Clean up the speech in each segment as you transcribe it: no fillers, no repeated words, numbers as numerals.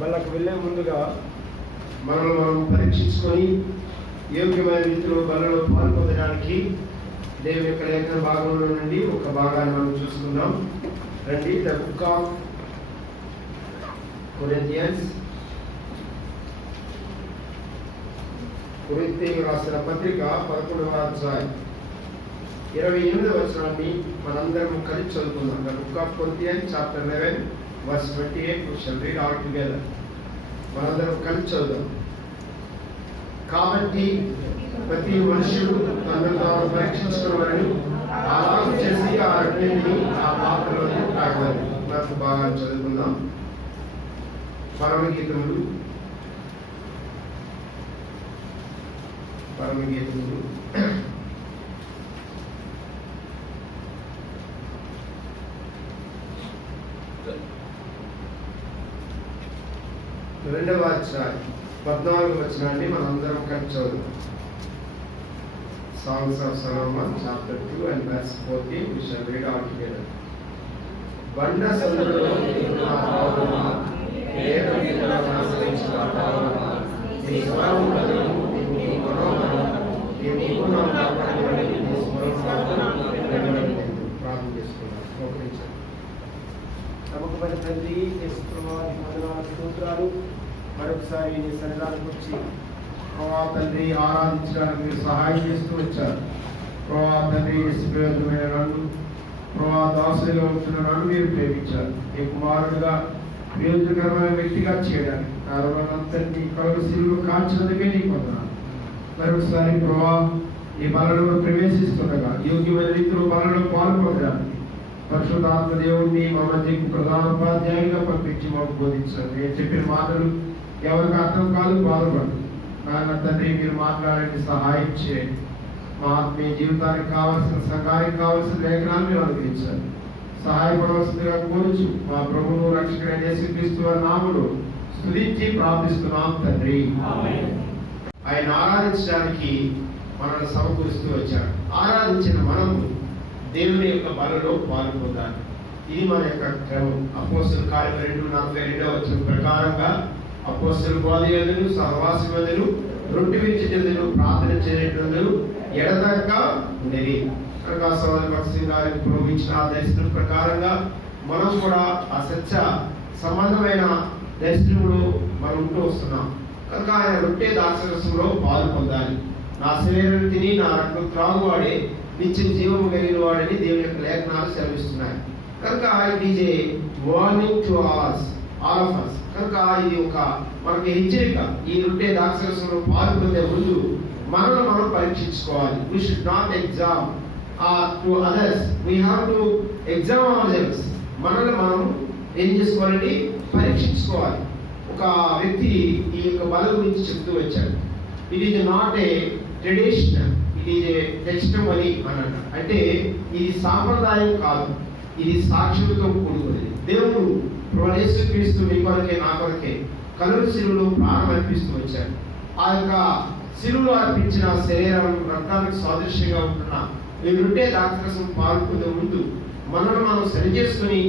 వాళ్ళకు వెళ్ళే ముందుగా మనం పరీక్షించుకొని యోగ్యమైన రీతిలో బలలో పాల్పొందడానికి దేవుని యొక్క లేఖన భాగంలో నుండి ఒక భాగాన్ని మనం చూసుకుందాం. రండి. ద బుక్ ఆఫ్ కొరింథియన్స్, కొరింథీయులకు రాసిన పత్రిక 11వ అధ్యాయం 28వ వచనాన్ని మనందరం కలిసి చదువుకుందాం. The book of Corinthians chapter 11 verse 28. we shall read all together. మనందరం కలిసి చదువుదాం. కాబట్టి ప్రతి మనుషుడు తనను తాను పరీక్షించుకోవాలని ఆలోచన చేసి ఆ రెండింటిని ఆ పాత్రలోనే తాగవాలి. నాకు బాగా చదువుకుందాం. పరమగీతములు 2వ అధ్యాయం 14వ వచనాన్ని మనందరం కలిసి చదువుదాం. Songs of Solomon chapter 2 and verse 14. we shall read all together. బండ సందులో నా పౌరమా, ఏడున ఆశ్రయించిన పౌరమా, నీ స్వరములను నీ మనోమను నీ నిపుణం కాపాడబడి నీ స్వరములను ప్రార్థన చేసుకున్నాను. మోకరించండి. నమ్మకమైన తండ్రి యేసు ప్రభువానికి వందనాలు, స్తోత్రాలు. మరొకసారి నీ సన్నిధానం గురించి ప్రభా తండ్రి ఆరాధించడానికి మీరు సహాయం చేస్తూ వచ్చారు. ప్రభా తండ్రి నిష్ప్రయోజనమైన నన్ను, ప్రభా దాసులుగా ఉంటున్న నన్ను మీరు ప్రేమించారు. నీ కుమారుడుగా ప్రయోజనకరమైన వ్యక్తిగా చేయడానికి కారణంతటి కలుగు శిలువ కాల్చినందుకే నీకు వందనాలు. మరొకసారి ప్రభా ఈ బలలో ప్రవేశిస్తుండగా యోగ్యమైన రీతిలో బలలో పాల్పొందడానికి పరిశుద్ధాత్మ దేవుడిని మా మధ్యకు ప్రధాన ఉపాధ్యాయులుగా పంపించి మాకు బోధించారు. నేను చెప్పిన మాటలు ఎవరికి అర్థం కాదు, బాధపడదు. నాయన తండ్రి మీరు మాట్లాడండి, సహాయం చేయండి. మా ఆత్మీయ జీవితానికి కావాల్సిన, సంఘానికి కావాల్సిన లేఖనాలు మీరు అనుగ్రహించారు. సహాయపడవలసిందిగా కోరుచు మా ప్రభువు రక్షకుడైన యేసుక్రీస్తు వారి నామములో స్తుతించి ప్రార్థిస్తున్నాం తండ్రి. ఆయన ఆరాధించడానికి మనల్ని సమకూరుస్తూ వచ్చాడు. ఆరాధించిన మనము దేవుని యొక్క బలలో పాల్గొందాలి. ఇది మన యొక్క క్రమం. అపోస్తలుల కార్యం 2:42 వచనం ప్రకారంగా అపోస్తలుల బోధ యందును సహవాసం యందును రొట్టె విరుచుటయందును ప్రార్థన చేయటందును ఎడతెగక ఉండేది. కనుక సోదర భక్తి గారికి ప్రోగించిన ఆ దర్శనం ప్రకారంగా మనం కూడా ఆ సత్య సంబంధమైన దర్శనంలో మనం ఉంటూ వస్తున్నాం. కనుక ఆయన రొట్టె ద్రాక్షరసంలో పాలు పొందాలి. నా శరీరం తిని నా రక్తం త్రాగువాడే నిత్య జీవము కలిగిన వాడని దేవుని యొక్క లేఖనాలు సెలవిస్తున్నాయి. కనుక it is a warning to all of us. కనుక ఇది ఒక మనకి హెచ్చరిక. ఈ రొట్టె ద్రాక్షరసంలో పాల్గొనే ముందు మనల్ని మనం పరీక్షించుకోవాలి. we should not exam to others, we have to examine ourselves. మనల్ని మనం ఏం చేసుకోవాలండి? పరీక్షించుకోవాలి. ఒక వ్యక్తి ఈ యొక్క బల గురించి చెప్తూ వచ్చాడు. It is not a traditional, it is a testimony అన్నమాట. అంటే ఇది సాంప్రదాయం కాదు, ఇది సాక్ష్యంతో కూడుకున్నది. దేవుడు యేసుక్రీస్తు నీ కొరకే నా కొరకే కలువరి శిలువలో ప్రాణం అర్పిస్తూ వచ్చాడు. ఆ యొక్క శిలువలో అర్పించిన శరీరం రక్తానికి సాదృశ్యంగా ఉంటున్న ఈ రొట్టె ద్రాక్షరసం పాల్గొనే ముందు మనల్ని మనం సరి చేసుకుని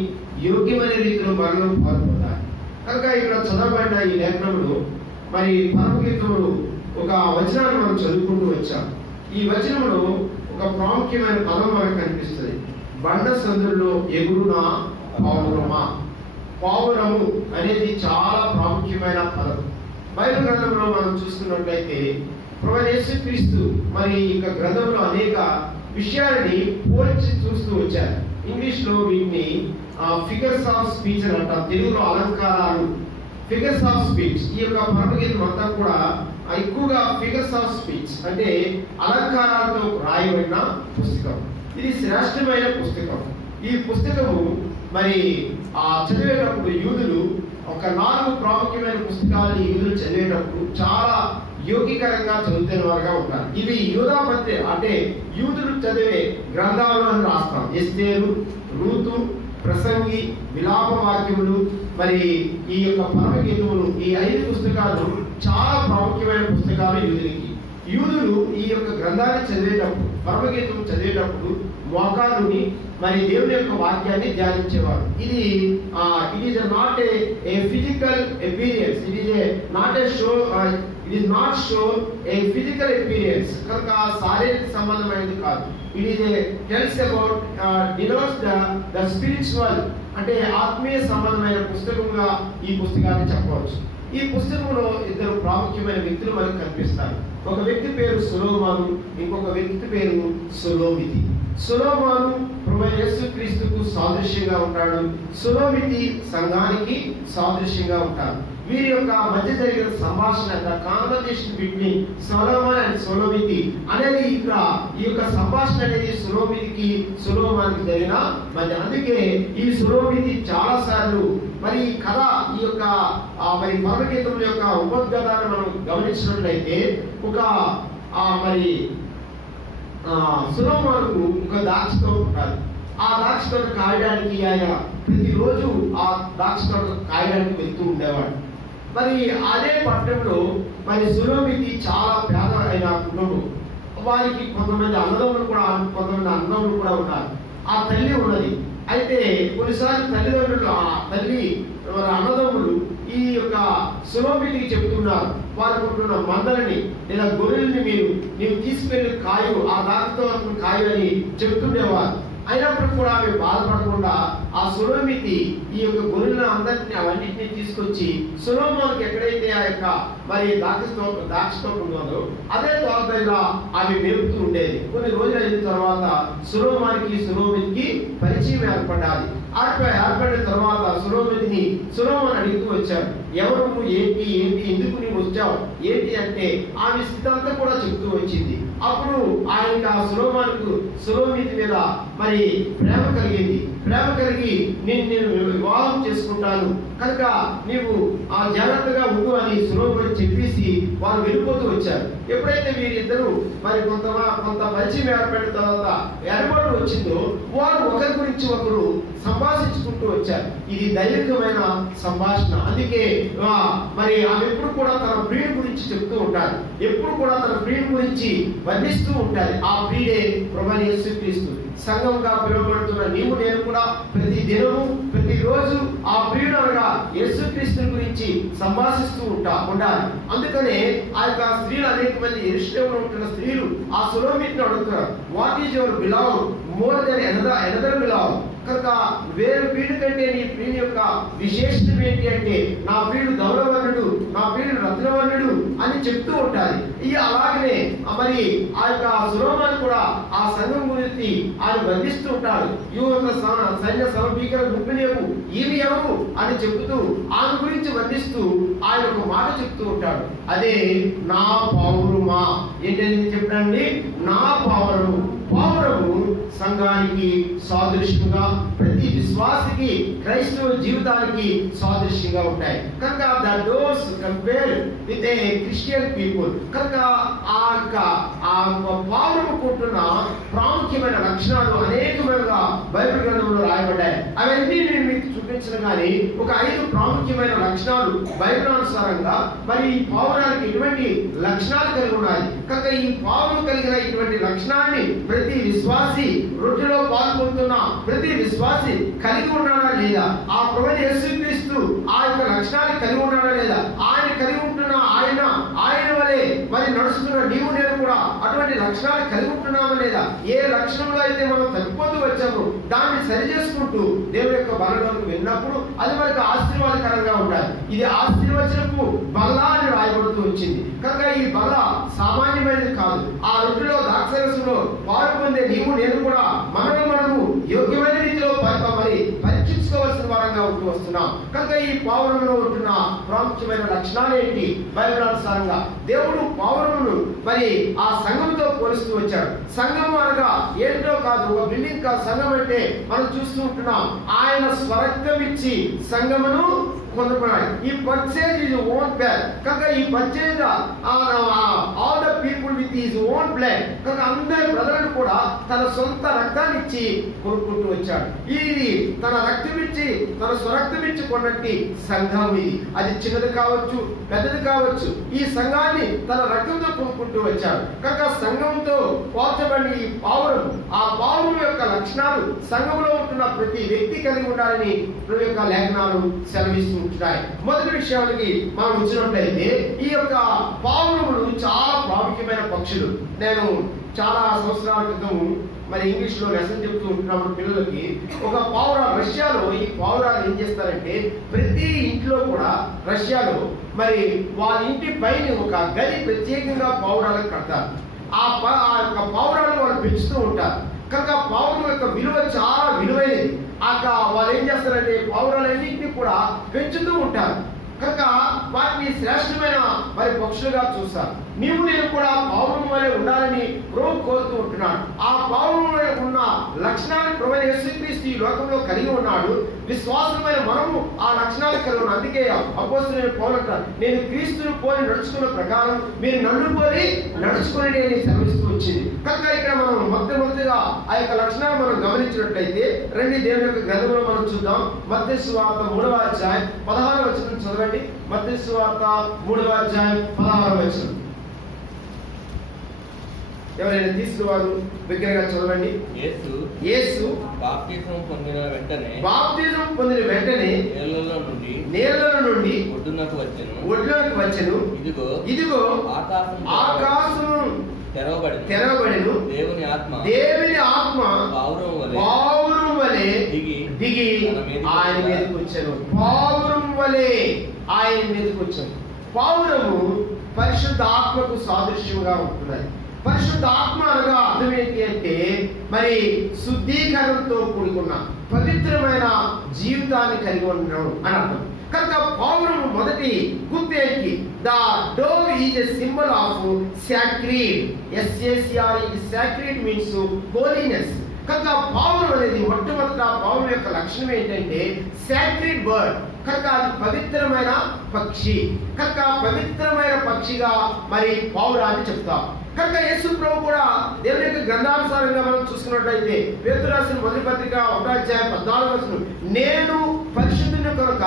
యోగ్యమైన రీతిలో బలలో పాల్గొనాలి. కనుక ఇక్కడ చదవబడిన ఈ లేఖనంలో మరి పరమగీతములు ఒక వచనాన్ని మనం చదువుకుంటూ వచ్చాం. ఈ వచనంలో ఒక ప్రాముఖ్యమైన పదం మనకు కనిపిస్తుంది. బండ సందుల్లో ఎగురున పావురమా. పావురము అనేది చాలా ప్రాముఖ్యమైన పదం. బైబిల్ గ్రంథంలో మనం చూసుకున్నట్లయితే ప్రభువైన యేసుక్రీస్తు మరి ఇక గ్రంథంలో అనేక విషయాలని పోల్చి చూస్తూ వచ్చారు. ఇంగ్లీష్లో వీటిని ఫిగర్స్ ఆఫ్ స్పీచ్ అని అంటారు, తెలుగులో అలంకారాలు, ఫిగర్స్ ఆఫ్ స్పీచ్. ఈ యొక్క పరమగీతం అంతా కూడా ఎక్కువగా ఫిగర్స్ ఆఫ్ స్పీచ్ అంటే అలంకారాలతో రాయబడిన పుస్తకం. ఇది శ్రేష్టమైన పుస్తకం. ఈ పుస్తకము మరి చదివేటప్పుడు యూదులు ఒక 4 ప్రాముఖ్యమైన పుస్తకాలను యూదులు చదివేటప్పుడు చాలా యోగికరంగా చదువుతున్న వారుగా ఉంటారు. ఇవి యూదాపత్రి అంటే యూదులు చదివే గ్రంథాలు అని రాస్తాం. ఎస్తేరు, రూతు, ప్రసంగి, విలాప వాక్యములు, మరి ఈ యొక్క పరమగీతములు, ఈ 5 పుస్తకాలు చాలా ప్రాముఖ్యమైన పుస్తకాలు యూదులకి. యూదులు ఈ యొక్క గ్రంథాన్ని చదివేటప్పుడు, పరమగీతం చదివేటప్పుడు మోకాలుని మరి దేవుని యొక్క వాక్యాన్ని ధ్యానించేవారు. ఇది it is not a physical experience. experience. It is not a show. It is not show a physical experience. కనుక శారీరక సంబంధమైనది కాదు. It is tells about denotes the spiritual, అంటే ఆత్మీయ సంబంధమైన పుస్తకంగా ఈ పుస్తకాన్ని చెప్పవచ్చు. ఈ పుస్తకంలో ఇద్దరు ప్రాముఖ్యమైన వ్యక్తులు మనకు కనిపిస్తారు. ఒక వ్యక్తి పేరు సొలొమోను, ఇంకొక వ్యక్తి పేరు సొలోమితి. సొలొమోను ప్రభువైన యేసుక్రీస్తుకు సాదృశ్యంగా ఉంటాడు. సొలోమితి సంఘానికి సాదృశ్యంగా ఉంటాడు. వీరి యొక్క మధ్య జరిగిన సంభాషణ, కాన్వర్జేషన్ బిట్వీన్ సొలొమోన్ అండ్ సొలోమితి అనేది ఇక్కడ ఈ యొక్క సంభాషణ అనేది సొలోమితికి సొలొమోనుకి జరిగిన మధ్య. అందుకే ఈ సొలోమితి చాలా సార్లు మరి కథ ఈ యొక్క మరి పరమగీతముల యొక్క ఉపోద్ఘాతాన్ని మనం గమనించినట్లయితే ఒక మరి సొలొమోనుకు ఒక ద్రాక్ష తోట ఉంటారు. ఆ ద్రాక్ష తోట కాయడానికి ఆయన ప్రతిరోజు ఆ ద్రాక్ష తోట కాయడానికి వెళ్తూ ఉండేవాడు. మరి అదే పట్టణంలో మరి సొలోమితి చాలా పేద అయిన కుటుంబం. వారికి కొంతమంది అన్నదమ్ములు కూడా ఉన్నారు. ఆ తల్లి ఉన్నది. అయితే కొన్నిసార్లు తల్లిదండ్రులు ఆ తల్లి అన్నదమ్ములు ఈ యొక్క సొలోమితికి చెప్తున్నారు, వారికి ఉంటున్న మందలని లేదా గొర్రెల్ని నీవు తీసుకెళ్లి కాయు, ఆ దానితో కాయు అని చెప్తుండేవారు. అయినప్పుడు కూడా ఆమె బాధపడకుండా ఆ సొలోమితి ఈ యొక్క గొర్రెలను అందరినీ అవన్నింటినీ తీసుకొచ్చి సొలొమోనుకి ఎక్కడైతే ఆ యొక్క మరి ద్రాక్ష తోట ఉన్నదో అదే తోట దగ్గర ఆమె మేపుతూ ఉండేది. కొన్ని రోజులు అయిన తర్వాత సొలొమోనుకి పరిచయం ఏర్పడిన తర్వాత సొలొమోను అడుగుతూ వచ్చాడు, ఎవరు ఏంటి ఎందుకు నీవు వచ్చావు ఏంటి అంటే ఆమె స్థితి అంతా కూడా చెప్తూ వచ్చింది. అప్పుడు ఆయన సొలోమితి మీద మరి ప్రేమ కలిగి నేను వివాహం చేసుకుంటాను కనుక నీవు ఆ జాగ్రత్తగా ఉండు అని సొలొమోను చెప్పేసి వారు వెళ్ళిపోతూ వచ్చారు. ఎప్పుడైతే వీరిద్దరూ మరి కొంత పరిచయం ఏర్పడిన తర్వాత ఏర్పాటు వచ్చిందో వారు ఒకరి గురించి ఒకరు సంభాషించుకుంటూ వచ్చారు. ఇది దైవికమైన సంభాషణ. అందుకే మరి ఆమె ఎప్పుడు కూడా తన ప్రియుడి గురించి చెప్తూ ఉంటారు, ఎప్పుడు కూడా తన ప్రియుడి గురించి వర్ణిస్తూ ఉంటారు. ఆ ప్రియుడే ప్రభువైన యేసుక్రీస్తు. సంఘంగా పిలువబడుతున్న నీవు నేను కూడా ప్రతి దినము ప్రతిరోజు ఆ ప్రియుడు అనగా యేసుక్రీస్తుని గురించి సంభాషిస్తూ ఉండాలి. అందుకనే ఆ యొక్క స్త్రీలు అనేక మంది యెరూషలేములో ఉంటున్న స్త్రీలు ఆ సొలొమితిని అడుగుతున్నారు, what is your below more than another below. కనుక వేరు ప్రియుడి కంటే నీ ప్రియుని యొక్క విశేషం ఏంటి అంటే నా ప్రియుడు ధవళవర్ణుడు, నా ప్రియుడు రత్నవర్ణుడు అని చెప్తూ ఉంటారు. అలాగనే మరి ఆ యొక్క సొలొమోను కూడా ఆ సంఘం గురించి ఆయన వర్ణిస్తూ ఉంటాడు. సైన్య సమీకరణ గుంపునేవు ఈమె ఎవరు అని చెబుతూ ఆమె గురించి వర్ణిస్తూ ఆయన ఒక మాట చెప్తూ ఉంటాడు, అదే నా పౌరుమా. ఏంటని చెప్పండి, నా పౌరము. సంఘానికి సాదృశ్యంగా ప్రతి విశ్వాసికి క్రైస్తవ జీవితానికి సాదృశ్యంగా ఉంటాయి. కనుక the dose compare with a Christian people. కనుక ఆ పౌరము ఉంటున్న ప్రాముఖ్యమైన లక్షణాలు అనేకమైనగా బైబిల్ గ్రంథంలో రాయబడ్డాయి. అవన్నీ నేను మీకు చూపించను కానీ ఒక 5 ప్రాముఖ్యమైన లక్షణాలు బైబిల్ అనుసారంగా మరి ఈ పౌరానికి ఎటువంటి లక్షణాలు కలిగి ఉన్నాయి. కనుక ఈ పౌరం కలిగిన ఇటువంటి లక్షణాన్ని ప్రతి విశ్వాసి రొట్టెలో పాల్గొంటున్న ప్రతి విశ్వాసి కలిగి ఉన్నాడా లేదా, ఆ ప్రభువైన యేసుక్రీస్తు ఆ యొక్క లక్షణాన్ని కలిగి ఉన్నాడా లేదా, ఆయన కలిగి ఉంటున్న ఆయన వలె మరి నడుస్తున్న నీవు నేను కూడా అటువంటి లక్షణాలు కలిగి ఉంటున్నామా లేదా, ఏ లక్షణంలో అయితే మనం తగ్గిపోతూ వచ్చాము దాన్ని సరి చేసుకుంటూ దేవుని యొక్క బలంలోకి వెళ్ళినప్పుడు అది మనకు ఆశీర్వాదకరంగా ఉండాలి. ఇది ఆశీర్వచనపు బల్ల అని రాయబడుతూ వచ్చింది. కనుక ఈ బల్ల సామాన్యమైనది కాదు. ఆ రొట్టెలో ద్రాక్షరసంలో పాలు పొందే నీవు నేను కూడా మనము యోగ్యమైన రీతిలో మరి పరీక్షించుకోవాల్సిన వారంగా ఉంటూ వస్తున్నాం. కనుక ఈ పౌరంలో ఉంటున్న ప్రాముఖ్యమైన లక్షణాలు ఏంటి బైబిల్ అనుసారంగా దేవుడు పౌరమును మరి ఆ సంఘంతో పోలుస్తూ వచ్చాడు. సంఘం అనగా ఏంటో కాదు, ఒక బిల్డింగ్ కాదు. సంఘం అంటే మనం చూస్తూ ఉంటున్నాం, ఆయన స్వరక్తం ఇచ్చి సంఘమును కొనుక్కున్నాడు. ఈ పర్చేజ్ ఇస్ ఓన్ బ్లడ్. కనుక ఈ purchase all the people with his own blood. కనుక అందరి బ్రదర్లు కూడా తన సొంత రక్తాన్ని ఇచ్చి కొనుక్కుంటూ వచ్చాడు. ఇది తన రక్తం ఇచ్చి తన స్వరక్తం ఇచ్చి కొన్నట్టి సంఘం. ఇది అది చిన్నది కావచ్చు పెద్దది కావచ్చు, ఈ సంఘాన్ని తన రక్తంతో కొనుక్కుంటూ వచ్చాడు. కనుక సంఘంతో పోల్చబడి ఈ పౌరం, ఆ పౌరం యొక్క లక్షణాలు సంఘంలో ఉంటున్న ప్రతి వ్యక్తి కలిగి ఉండాలని యొక్క లేఖనాలు సెలవిస్తూ ఉంటాయి. మొదటి విషయానికి మనం వచ్చినట్లయితే ఈ యొక్క పావురములు చాలా ప్రాముఖ్యమైన పక్షులు. నేను చాలా సంవత్సరాల క్రితం మరి ఇంగ్లీష్లో లెసన్ చెప్తూ ఉంటున్నప్పుడు పిల్లలకి ఒక పావురాలు, రష్యాలో ఈ పావురాలు ఏం చేస్తారంటే ప్రతి ఇంట్లో కూడా రష్యాలో మరి వాళ్ళ ఇంటి పైన ఒక గది ప్రత్యేకంగా పావురాలకు కడతారు. ఆ యొక్క పావురాలను వాళ్ళు పెంచుతూ ఉంటారు కనుక పావురం యొక్క విలువ చాలా విలువైనది. వాళ్ళు ఏం చేస్తారంటే పావురాలన్నింటినీ కూడా పెంచుతూ ఉంటారు కనుక వాటిని శ్రేష్టమైన మరి పక్షులుగా చూస్తారు. నీవు నేను కూడా పావురం వలె ఉండాలని ప్రభు కోరుతూ ఉంటున్నాడు. ఆ పావురం వలె ఉన్న లక్షణాలను ప్రభు యేసుక్రీస్తు ఈ లోకంలో కలిగి ఉన్నాడు. విశ్వాసమైన మనము ఆ లక్షణాలు కలిగి ఉన్నాం. అందుకే అపోస్తలుడైన పౌలు అంటాడు, నేను క్రీస్తును పోలి నడుచుకున్న ప్రకారం మీరు నన్ను పోలి నడుచుకుని నేను సెలవిస్తూ వచ్చింది. కనుక ఇక్కడ మనం మొట్టమొదటిగా ఆ యొక్క లక్షణాలు మనం గమనించినట్లయితే రండి దేవుని యొక్క గ్రంథంలో మనం చూద్దాం. మత్తయి సువార్త 3వ అధ్యాయం 16వ వచనం చదవండి. మత్తయి సువార్త 3వ అధ్యాయం 16వ వచనం. ఎవరైనా తీసుకువారు దగ్గరగా చదవండి. యేసు బాప్తిజం పొందిన వెంటనే నీళ్లలో నుండి ఒడ్డునకు వచ్చెను. ఇదిగో ఆకాశం తెరవబడెను. దేవుని ఆత్మ పావురం వలె దిగి ఆయన మీదకి వచ్చాను. పావురం వలె ఆయన మీదకి వచ్చాను. పావురము పరిశుద్ధ ఆత్మకు సాదృశ్యంగా ఉంటున్నది. పరిశుద్ధ ఆత్మ అనగా అర్థం ఏంటి అంటే మరి శుద్ధీకరణతో కూడుకున్న పవిత్రమైన జీవితాన్ని కలిగి ఉండడం అని అర్థం. కనుక పావురము మొదటి గుర్తు ఏంటి? The Dove is a symbol of sacred. Sacred means holiness. కనుక పావురం అనేది మొట్టమొదట పావురం యొక్క లక్షణం ఏంటంటే సాక్రీడ్ బర్డ్. కనుక అది పవిత్రమైన పక్షి. కనుక పవిత్రమైన పక్షిగా మరి పావురాన్ని చెప్తాం. కనుక యేసు ప్రభు కూడా దేవుని యొక్క గ్రంథానుసారంగా మనం చూసుకున్నట్లయితే పేతురు రాసిన మొదటి పత్రిక 1వ అధ్యాయం 14వ వచనం, నేను పరిశుద్ధుని కనుక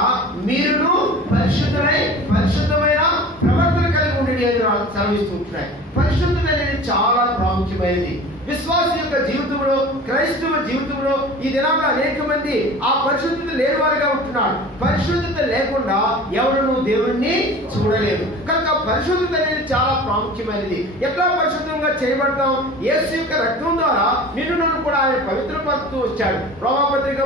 మీరును పరిశుద్ధమైన ప్రవర్తన కలిగి ఉండండి అని సెలవిస్తూ ఉంటున్నాయి. పరిశుద్ధత అనేది చాలా ప్రాముఖ్యమైనది. విశ్వాస యొక్క జీవితంలో, క్రైస్తవ జీవితంలో ఈ దినాల్లో అనేక మంది ఆ పరిశుద్ధత లేని వారిగా ఉంటున్నారు. పరిశుద్ధత లేకుండా ఎవరు దేవుణ్ణి చూడలేరు. కనుక పరిశుద్ధత అనేది చాలా ప్రాముఖ్యమైనది. ఎట్లా పరిశుద్ధంగా చేయబడతాం? యేసు యొక్క రక్తం ద్వారా నిన్ను నన్ను కూడా ఆయన పవిత్రపరుస్తూ వచ్చాడు. రోమాపత్రిక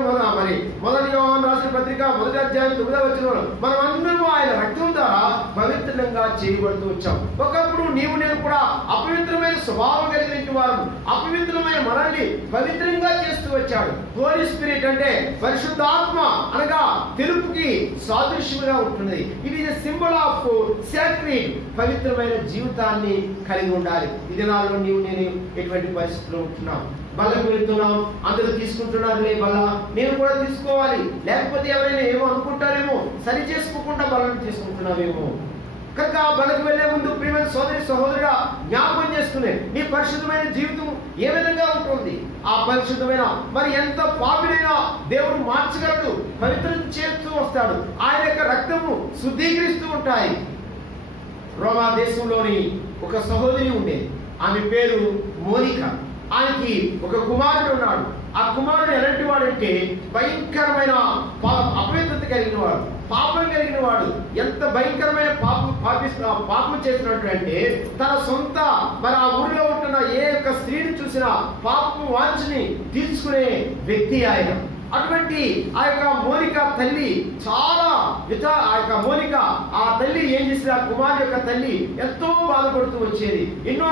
మొదటి యోహాను రాసిన పత్రిక 1వ అధ్యాయం 9వ వచనంలో మనం అందరూ ఆయన రక్తం ద్వారా పవిత్రంగా చేయబడుతూ వచ్చాం. ఒకప్పుడు నీవు నేను కూడా అపవిత్రమైన స్వభావం కలిగిన వారు, అపవిత్రమైన మనల్ని పవిత్రంగా చేస్తూ వచ్చాడు. హోలీ స్పిరిట్ అంటే పరిశుద్ధాత్మ అనగా తెలుపుకి సాదృశ్యముగా ఉంటున్నది. ఇది సింబల్ ఆఫ్ సాక్రీడ్, పవిత్రమైన జీవితాన్ని కలిగి ఉండాలి. ఈ దినాల్లో నీవు నేను ఎటువంటి పరిస్థితుల్లో ఉంటున్నాం? బల్లకు వెళ్తున్నాం, అందరూ తీసుకుంటున్నారు బల్ల, నేను కూడా తీసుకోవాలి. లేకపోతే ఎవరైనా ఏమో అనుకుంటారేమో, సరి చేసుకోకుండా బల్లను తీసుకుంటున్నావేమో. కనుక బలకు వెళ్లే ముందు ప్రియమైన సహోదరుగా జ్ఞాపకం చేసుకునే నీ పరిశుద్ధమైన జీవితం ఏ విధంగా ఉంటుంది? ఆ పరిశుద్ధమైన మరి ఎంత పాపినైనా దేవుడు మార్చగలడు, పవిత్రం చేస్తూ వస్తాడు. ఆయన యొక్క రక్తము శుద్ధీకరిస్తూ ఉంటాయి. రోమా దేశంలోని ఒక సహోదరి ఉండేది. ఆమె పేరు మోనికా. ఆయనకి ఒక కుమారుడు ఉన్నాడు. ఆ కుమారుడు ఎలాంటి వాడంటే భయంకరమైన అపవిత్రత కలిగిన వాడు, పాపం కలిగిన వాడు. ఎంత భయంకరమైన పాపం చేసినట్టు అంటే తన సొంత మరి ఆ ఊరిలో ఉంటున్న ఏ యొక్క స్త్రీని చూసినా పాపం వాంఛని తీర్చుకునే వ్యక్తి ఆయన. అటువంటి ఆ యొక్క మోనిక తల్లి చాలా ఆ తల్లి ఏం చేసింది? ఆ కుమారుడు యొక్క తల్లి ఎంతో బాధపడుతూ వచ్చేది. ఎన్నో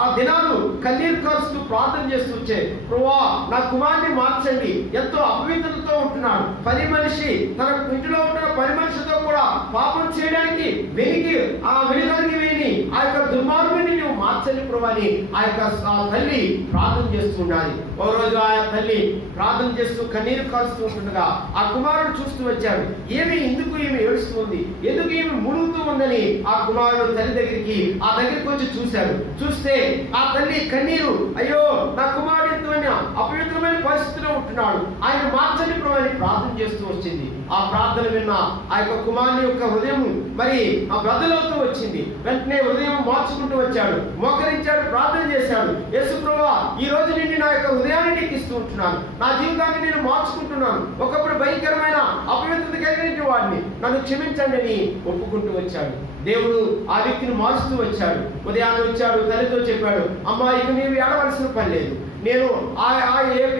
ఆ దినాలు కన్నీరు కారుస్తూ ప్రార్థన చేస్తూ వచ్చేది. ప్రభువా, నా కుమారుని మార్చండి, ఎంతో అపవిత్రతతో ఉంటున్నాడు. పని మనిషి తన ఇంటిలో ఉంటున్న పని మనిషితో కూడా పాపం చేయడానికి వెనుకడికి వేని ఆ యొక్క దుర్మార్గుని నువ్వు మార్చండి ప్రభు అని ఆ తల్లి ప్రార్థన చేస్తూ ఉండాలి. ఓ రోజు ఆ తల్లి ప్రార్థన చేస్తూ కన్నీరు కారుస్తూ ఉంటుండగా ఆ కుమారుడు చూస్తూ వచ్చాడు. ఎందుకు ఈమె ఏడుస్తుంది, ఎందుకు ఈమె మునుగుతూ ఉందని ఆ కుమారుడు తల్లి దగ్గరికి వచ్చి చూశాడు. చూస్తే ఆ తల్లి కన్నీరు, అయ్యో నా కుమారుడు ఎంతమైన అపవిత్రమైన పరిస్థితిలో ఉంటున్నాడు, ఆయన మార్చండి ప్రభు అని ప్రార్థన చేస్తూ వచ్చింది. ఆ ప్రార్థన విన్న ఆ యొక్క కుమారుని యొక్క హృదయం మరి ఆ బద్దలవుతూ వచ్చింది. వెంటనే హృదయం మార్చుకుంటూ వచ్చాడు. మోకరించాడు, ప్రార్థన చేశాడు. యేసు ప్రభువా, ఈ రోజు నుండి నా యొక్క హృదయాన్ని నీకు ఇస్తూ ఉంటున్నాను, నా జీవితాన్ని నేను మార్చుకుంటున్నాను, ఒకప్పుడు భయంకరమైన అపవిత్రత కలిగిన వాడిని, నన్ను క్షమించండి అని ఒప్పుకుంటూ వచ్చాడు. దేవుడు ఆ వ్యక్తిని మారుస్తూ వచ్చాడు. ఉదయాన్నే వచ్చాడు, తల్లితో చెప్పాడు, అమ్మా ఇక నీవు ఏడవలసిన పని లేదు, నేను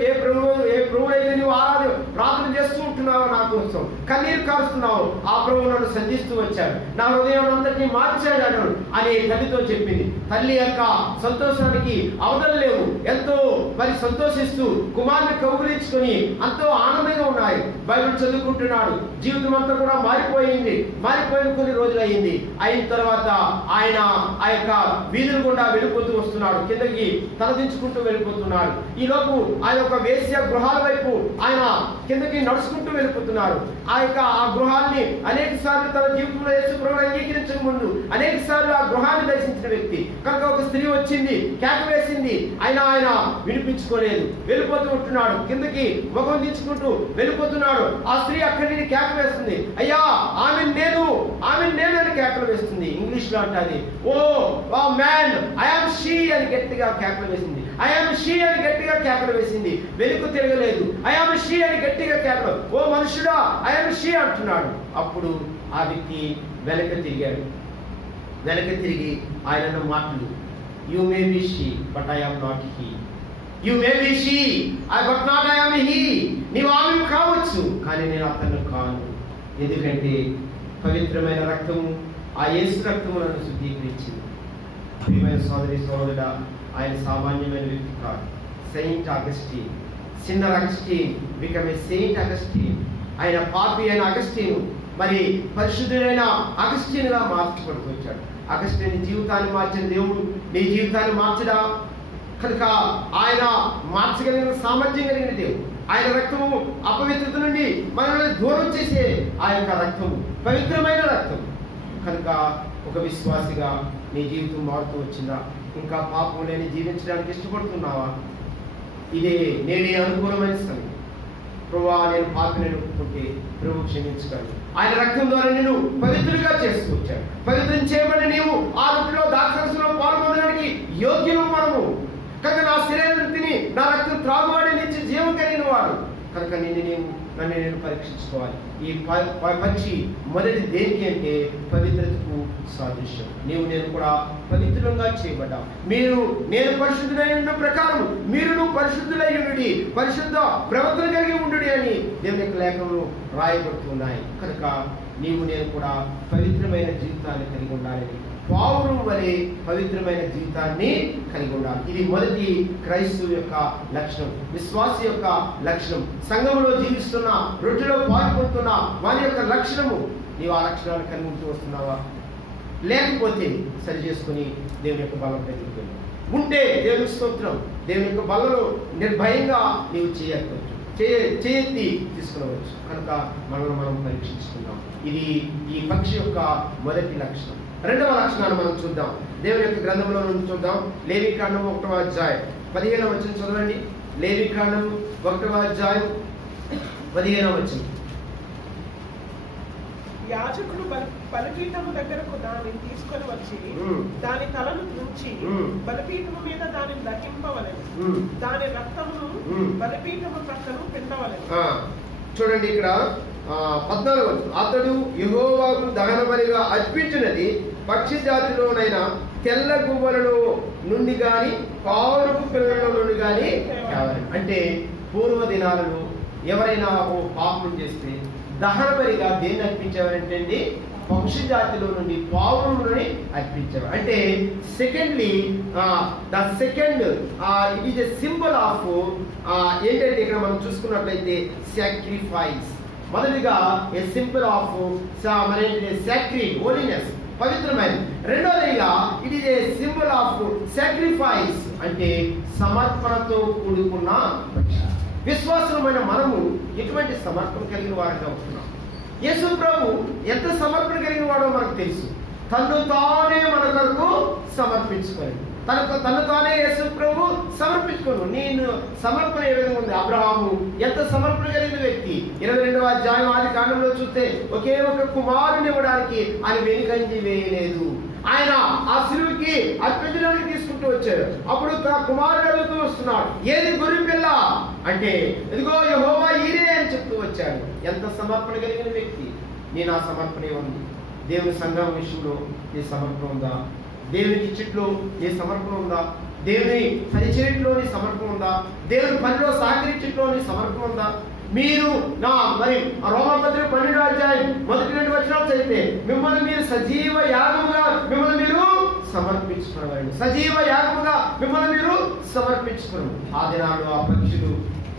ఏ ప్రభువునైతే నువ్వు ప్రార్థన చేస్తూ ఉంటున్నావో నా కోసం కన్నీరు కారుస్తున్నావు, ఆ ప్రభువు నన్ను సంధిస్తూ వచ్చాడు, నా హృదయం అంతటినీ మార్చాడు అని తల్లితో చెప్పింది. తల్లి యొక్క సంతోషానికి అవధులు లేవు. ఎంతో మరి సంతోషిస్తూ కుమారుని కౌగులించుకొని ఎంతో ఆనందంగా ఉన్నాయి. బైబిల్ చదువుకుంటున్నాడు. జీవితం అంతా కూడా మారిపోయిన కొన్ని రోజులు అయింది. అయిన తర్వాత ఆయన ఆ యొక్క వీధులు గుండా వెళ్ళిపోతూ వస్తున్నాడు, కిందకి తలదించుకుంటూ వెళ్ళిపోతున్నాడు. ఈలోపు ఆ యొక్క వేశ్య గృహాల వైపు ఆయన కిందకి నడుచుకుంటూ వెళ్ళిపోతున్నారు. ఆ గృహాన్ని అనేక సార్లు తన జీవితంలో యేసు ప్రభువును అంగీకరించక ముందు అనేక సార్లు ఆ గృహాన్ని దర్శించిన వ్యక్తి కనుక ఒక స్త్రీ వచ్చింది, కేక వేసింది, ఆయన వినిపించుకోలేదు, వెళ్ళిపోతూ ఉంటున్నాడు, కిందకి ముఖం దించుకుంటూ వెళ్ళిపోతున్నాడు. ఆ స్త్రీ అక్కడి నుండి కేక వేస్తుంది, అయ్యా ఆమె నేను అని కేకలు వేస్తుంది. ఇంగ్లీష్ లో అంటాది, oh man I am she అని గట్టిగా కేకలు వేసింది. ఐ యామ్ షీ అని గట్టిగా కేకలు వేసింది. వెనుక తిరగలేదు. ఐ యామ్ షీ అని గట్టిగా కేకలు, ఓ మనుషుడా ఐ యామ్ షీ అంటున్నాడు. అప్పుడు ఆ వ్యక్తి వెనక తిరిగి ఆయన మాటలు, you may be she but I am not he, you may be she but not I am he. నీవు ఆమె కావచ్చు కానీ నేను అతను కాను. ఎందుకంటే పవిత్రమైన రక్తము, ఆ యేసు రక్తము నన్ను శుద్ధీకరించింది. ప్రియమైన సోదరుడా, ఆయన సామాన్యమైన వ్యక్తి కాదు. Saint Augustine, sinner Augustine become a Saint Augustine. ఆయన పాపి అయిన అగస్టిన్ మరి పరిశుద్ధుడైన అగస్టిన్గా మార్చబడుతూ వచ్చాడు. అగస్టిన్ జీవితాన్ని మార్చిన దేవుడు నీ జీవితాన్ని మార్చడా? కనుక ఆయన మార్చగలిగిన సామర్థ్యం కలిగిన దేవుడు. ఆయన రక్తము అపవిత్రత నుండి మనల్ని దూరం చేసే ఆ యొక్క రక్తము పవిత్రమైన రక్తం. కనుక ఒక విశ్వాసిగా నీ జీవితం మారుతూ వచ్చిందా? ఇంకా పాపం లేని జీవించడానికి ఇష్టపడుతున్నావా? ఇదే నేనే అనుకూలమైన సమయం. ప్రభువా, నేను పాపిని ఒప్పుకుంటే ప్రభు క్షమించగలడు. ఆయన రక్తం ద్వారా నేను పవిత్రులుగా చేసుకొచ్చాడు. పవిత్రం చేయబడి నీవు ఆ రొట్టెలో ద్రాక్షరసంలో పాల్గొనడానికి యోగ్యము మనము. కనుక నా శరీరం తిని నా రక్తం త్రాగువాడి నుంచి జీవం కలిగిన వాడు. కనుక నన్ను నేను పరీక్షించుకోవాలి. ఈ పరీక్ష మొదటి దేనికి అంటే పవిత్రతకు సాదృశ్యం. నేను కూడా పవిత్రంగా చేయబడ్డా. నేను పరిశుద్ధులైన ప్రకారం మీరును పరిశుద్ధులైనడి, పరిశుద్ధ ప్రవర్తన కలిగి ఉండు అని దేవుని యొక్క లేఖలు రాయబడుతున్నాయి. కనుక నేను కూడా పవిత్రమైన జీవితాన్ని కలిగి ఉండాలని, పౌలు వలె పవిత్రమైన జీవితాన్ని కలిగి ఉండాలి. ఇది మొదటి క్రైస్తవు యొక్క లక్షణం, విశ్వాసి యొక్క లక్షణం. సంఘంలో జీవిస్తున్న, రొట్టెలో పాల్గొంటున్న వారి యొక్క లక్షణము. నీవు ఆ లక్షణాలు కలిగి ఉంటూ వస్తున్నావా? లేకపోతే సరి చేసుకుని దేవుని యొక్క బలం పెరుగుతుంది. ఉంటే దేవుని స్తోత్రం, దేవుని యొక్క బలలో నిర్భయంగా నీవు చేయెత్తి తీసుకునవచ్చు. కనుక మనం పరీక్షించుకుందాం. ఇది ఈ పక్షి యొక్క మొదటి లక్షణం. రెండవ లక్షణాన్ని మనం చూద్దాం. దేవుని యొక్క గ్రంథంలో నుంచి చూద్దాం. లేవికాండం 1వ అధ్యాయం 15వ వచనం చదవండి. లేవికాండం 1వ అధ్యాయం 15వ వచనం. యాజకుడు బలిపీఠము దగ్గరకు దానిని తీసుకొని వచ్చి దాని తలను తుంచి బలిపీఠము మీద దానిని దహింపవలెను, దాని రక్తమును బలిపీఠము ప్రక్కను పిండవలెను. చూడండి ఇక్కడ 14వ వచనం. అతడు యెహోవాకు దహన బలిగా అర్పించినది పక్షి జాతిలోనైనా తెల్ల గువ్వలలో నుండి గాని పావురపు పిల్లల నుండి గాని కావాలి. అంటే పూర్వ దినాలలో ఎవరైనా ఓ పాపం చేస్తే దహన బలిగా దేన్ని అర్పించేవారంటే పక్షి జాతిలో నుండి పావురుని అర్పించేవారు. అంటే secondly it is a symbol of ఏంటంటే ఇక్కడ మనం చూసుకున్నట్లయితే సాక్రిఫైస్. మొదటిగా ఏ సింబల్ ఆఫ్ సాక్రిడ్ హోలీనెస్, పవిత్రమైన. రెండోదిగా it is a symbol of sacrifice, అంటే సమర్పణతో కూడుకున్న పక్షి. విశ్వాసమైన మనము ఎటువంటి సమర్పణ కలిగిన వారంగా ఉంటున్నాం. యేసు ప్రభు ఎంత సమర్పణ కలిగిన వాడో మనకు తెలుసు. తను తానే మన కొరకు సమర్పించుకొని, తను తానే యేసు ప్రభు సమర్పించుకోను. నేను సమర్పణ ఏ విధంగా ఉంది? అబ్రహాము ఎంత సమర్పణ కలిగిన వ్యక్తి. 22వ అధ్యాయం ఆది కాండంలో చూస్తే ఒకే ఒక కుమారుని ఇవ్వడానికి ఆయన వెనుకంజి వేయలేదు. ఆయన ఆ సిలువకి అర్పించడానికి తీసుకుంటూ వచ్చాడు. అప్పుడు తన కుమారుడు అడుగుతూ వస్తున్నాడు, ఏది గొర్రె పిల్ల అంటే, ఇదిగో యెహోవా ఈరే అని చెప్తూ వచ్చాడు. ఎంత సమర్పణ కలిగిన వ్యక్తి! నేను ఆ సమర్పణ ఉంది. దేవుని సంఘం విషయంలో నీ సమర్పణ ఉందా? దేవునికి ఇచ్చట్లో నీ సమర్పణ ఉందా? దేవుని పరిచర్యలో నీ సమర్పణ ఉందా? దేవుని పనిలో సహకరించట్లో నీ సమర్పణ ఉందా? మీరు మరి రోమాపత్రిక 12వ అధ్యాయం మొదటి 2 వచనాలు చదివితే, మిమ్మల్ని మీరు సజీవ యాగముగా మిమ్మల్ని మీరు సమర్పించుకున్నారు. సజీవ యాగముగా మిమ్మల్ని మీరు సమర్పించుకున్నారు. ఆ దినాల్లో ఆ పక్షులు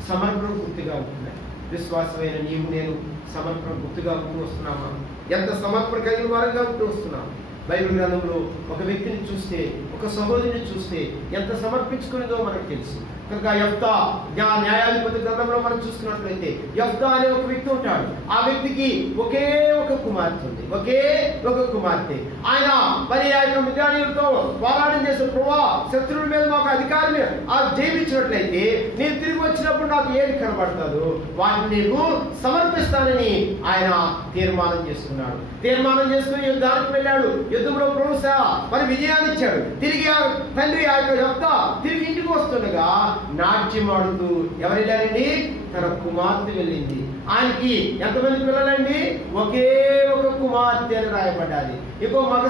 సమర్పణ గుర్తుగా ఉంటున్నాయి. విశ్వాసమైన నీవు నేను సమర్పణ గుర్తుగా ఉంటూ వస్తున్నామా? ఎంత సమర్పణ కలిగిన వారంగా ఉంటూ వస్తున్నాం? బైబిల్ గ్రంథంలో ఒక వ్యక్తిని చూస్తే, ఒక సహోదరిని చూస్తే ఎంత సమర్పించుకునేదో మనకు తెలుసు. కనుక యెఫ్తా న్యాయాధిపతి గ్రంథంలో మనం చూసుకున్నట్లయితే, యెఫ్తా అనే ఒక వ్యక్తి ఉంటాడు. ఆ వ్యక్తికి ఒకే ఒక కుమార్తె ఉంది, ఒకే ఒక కుమార్తె. ఆయన మరి ఆ యొక్క మిద్యానీయులతో పోరాటం చేసే, ప్రభువా శత్రువుల మీద మాకు అధికారాన్ని జయించినట్లయితే నేను తిరిగి వచ్చినప్పుడు నాకు ఏది కనబడతాదో వాటిని నీకు సమర్పిస్తానని ఆయన తీర్మానం చేసుకున్నాడు. తీర్మానం చేసుకుని యుద్ధానికి వెళ్ళాడు. యుద్ధంలో ప్రభు మరి విజయాన్ని ఇచ్చాడు. తిరిగి ఆ తండ్రి ఆ యొక్క యెఫ్తా తిరిగి ఇంటికి వస్తుండగా నాట్యం ఆడుతూ ఎవరు వెళ్ళారండి? తన కుమార్తె వెళ్ళింది. ఆయనకి ఎంతమంది పిల్లలండి? ఒకే ఒక కుమార్తె అని రాయబడ్డాది. ఇంకో మగ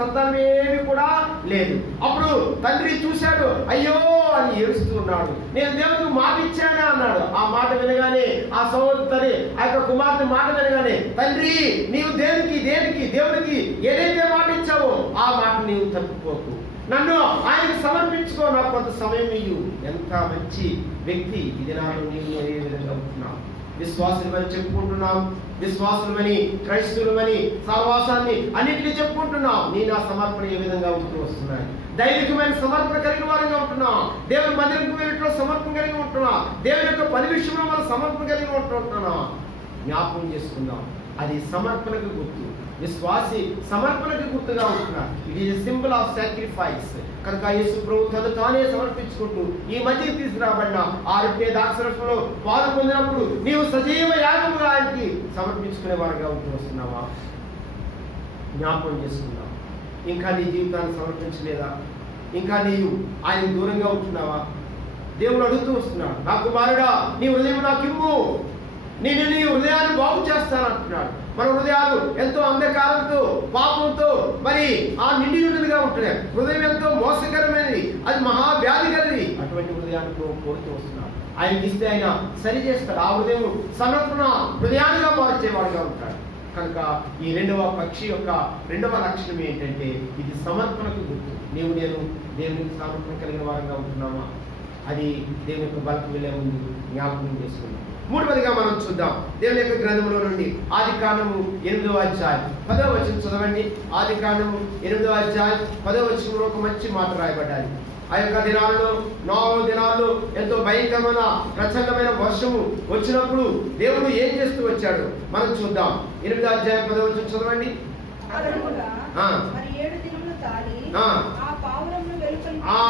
సంతానం ఏమి కూడా లేదు. అప్పుడు తండ్రి చూశాడు, అయ్యో అని ఏడుస్తున్నాడు. నేను దేవునికి మాట ఇచ్చానే అన్నాడు. ఆ మాట వినగానే ఆ సహోదరి ఆ యొక్క కుమార్తె మాట వినగానే, తండ్రి నీవు దేవునికి ఏదైతే మాట ఇచ్చావో ఆ మాట నీవు తప్పిపోకు, నన్ను ఆయనకు సమర్పించుకో, నాకు కొంత సమయం ఇయ్యు. ఎంత మంచి వ్యక్తి! ఇది నాడు నీవు ఏ విధంగా ఉంటున్నావు? విశ్వాసులమని చెప్పుకుంటున్నాం, విశ్వాసులమని క్రైస్తవులమని సహవాసాన్ని అన్నింటినీ చెప్పుకుంటున్నాం. నీ నా సమర్పణ ఏ విధంగా ఉంటూ వస్తున్నాయి? దైవికమైన సమర్పణ కలిగిన వారంగా ఉంటున్నాం. దేవుని మందిరంకు వెళ్ళట్లో సమర్పణ కలిగి ఉంటున్నాం. దేవుని యొక్క పని విషయంలో మనం సమర్పణ కలిగి ఉంటున్నాం. జ్ఞాపకం చేసుకుందాం, అది సమర్పణకు గుర్తు. విశ్వాసి సమర్పణకు గుర్తుగా ఉంటున్నారు. It is symbol of sacrifice. కనుక యేసు ప్రభు తను తానే సమర్పించుకుంటూ ఈ మధ్యకి తీసుకురాబడిన ఆ రొట్టె ద్రాక్షరసంలో పాలు పొందినప్పుడు నీవు సజీవ యాగముగా ఆయనకి సమర్పించుకునే వారుగా ఉంటూ వస్తున్నావా? జ్ఞాపకం చేసుకుందాం. ఇంకా నీ జీవితాన్ని సమర్పించలేదా? ఇంకా నీవు ఆయన దూరంగా ఉంటున్నావా? దేవుడు అడుగుతూ వస్తున్నాడు, నా కుమారుడా నీ హృదయం నాకు ఇవ్వు, నేను నీ హృదయాన్ని బాగు చేస్తానంటున్నాడు. మన హృదయాలు ఎంతో అంధకారంతో పాపంతో మరి ఆ నిండి ఉన్నదిగా ఉంటున్నాయి. హృదయం ఎంతో మోసకరమైనది, అది మహావ్యాధి కలిగి అటువంటి హృదయాన్ని కోరుతూ వస్తున్నాడు. ఆయనకి ఇస్తే ఆయన సరి చేస్తాడు. ఆ హృదయం సమర్పణ హృదయాలుగా మార్చేవాడుగా ఉంటాడు. కనుక ఈ రెండవ పక్షి యొక్క రెండవ లక్షణం ఏంటంటే, ఇది సమర్పణకు గుర్తు. నేను దేవునికి సమర్పణ కలిగిన వారంగా ఉంటున్నామా? అది దేవుని యొక్క బలకు వెళ్ళే ముందు జ్ఞాపకం చేసుకున్నాం. మూడవదిగా మనం చూద్దాం దేవుని యొక్క గ్రంథంలో నుండి ఆదికాండము 8వ అధ్యాయం 10వ వచనం చదవండి. ఆదికాండము 8వ అధ్యాయం 10వ వచనంలో ఒక మంచి మాట రాయబడ్డాయి. ఆ యొక్క దినాల్లో, నోవహు దినాల్లో ఎంతో భయంకరమైన ప్రచండమైన వర్షము వచ్చినప్పుడు దేవుడు ఏం చేస్తూ వచ్చాడు మనం చూద్దాం. 8వ అధ్యాయం 10వ వచనం చదవండి. ఆ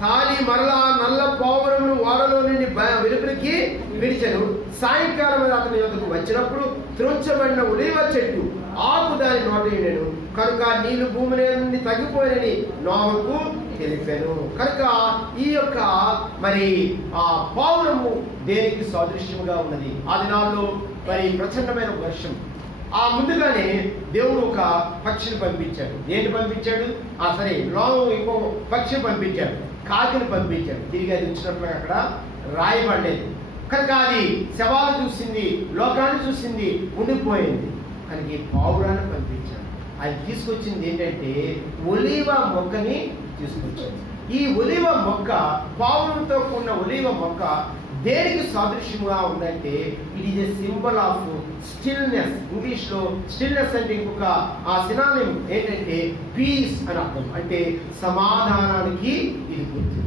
తాళి మరలా నల్ల పావురమును ఓడలో నుండి వెలుపలికి విడిచెను. సాయంకాలం అతని యొద్దకు వచ్చినప్పుడు త్రుంచబడిన ఒలీవ చెట్టు ఆకు దాని నోట ఉండెను. కనుక నీళ్లు భూమి నుండి తగ్గిపోయినని నోవహుకు తెలిపాను. కనుక ఈ యొక్క మరి ఆ పావురము దేనికి సాదృశ్యముగా ఉన్నది? ఆ దినాల్లో మరి ప్రచండమైన వర్షం. ఆ ముందుగానే దేవుడు ఒక పక్షిని పంపించాడు. ఏంటి పంపించాడు? సరే నోవహు ఇంకో పక్షిని పంపించాడు, కాకిని పంపించాడు. తిరిగి అది వచ్చినప్పుడు అక్కడ రాయబడలేదు. కనుక అది శవాలు చూసింది, లోకాన్ని చూసింది, ఉండిపోయింది. కనుక ఈ పావురాన్ని పంపించాడు. అది తీసుకొచ్చింది ఏంటంటే ఒలీవ మొక్కని తీసుకొచ్చింది. ఈ ఒలీవ మొక్క, పావురంతో కూడిన ఒలీవ మొక్క దేనికి సాదృశ్యంగా ఉందంటే, it is a symbol of stillness. ఇంగ్లీష్లో స్టిల్నెస్ అంటే ఇంకొక ఆ సినానిమ్ ఏంటంటే పీస్ అని అర్థం. అంటే సమాధానానికి ఇది గుర్తు.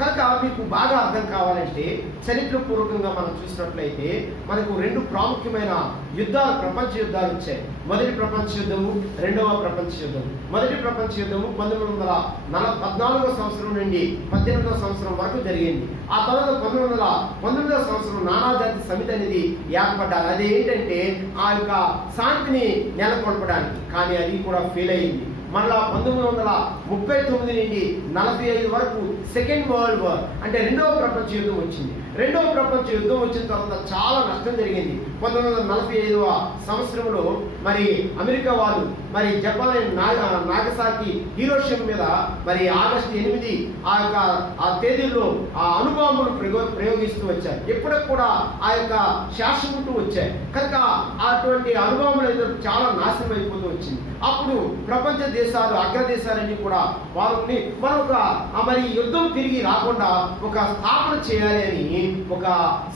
కనుక మీకు బాగా అర్థం కావాలంటే చరిత్రపూర్వకంగా మనం చూసినట్లయితే మనకు రెండు ప్రాముఖ్యమైన యుద్ధాలు, ప్రపంచ యుద్ధాలు వచ్చాయి. మొదటి ప్రపంచ యుద్ధము, రెండవ ప్రపంచ యుద్ధం. మొదటి ప్రపంచ యుద్ధము 1914వ సంవత్సరం నుండి 18వ సంవత్సరం వరకు జరిగింది. ఆ తర్వాత 1919వ సంవత్సరం నానాజాతి సమితి అనేది ఏర్పడ్డారు. అది ఏంటంటే ఆ యొక్క శాంతిని నెలకొల్పడానికి. కానీ అది కూడా ఫెయిల్ అయింది. మళ్ళా 1939 నుండి 45 వరకు సెకండ్ వరల్డ్ వార్ అంటే రెండవ ప్రపంచ యుద్ధం వచ్చింది. రెండవ ప్రపంచ యుద్ధం వచ్చిన తర్వాత చాలా నష్టం జరిగింది. 1945వ సంవత్సరంలో మరి అమెరికా వాళ్ళు మరి జపాన్ నాగసాకి హీరోషిమా మీద మరి ఆగస్టు 8 ఆ తేదీల్లో ఆ అణుబాంబులు ప్రయోగిస్తూ వచ్చారు. ఎప్పటికి కూడా ఆ యొక్క శాశ్వతం వచ్చాయి కనుక అటువంటి అణుబాంబులు అయితే చాలా నాశనం అయిపోతూ వచ్చింది. అప్పుడు ప్రపంచ దేశాలు అగ్రదేశాలన్నీ కూడా వారిని మరొక మరి యుద్ధం తిరిగి రాకుండా ఒక స్థాపన చేయాలి అని ఒక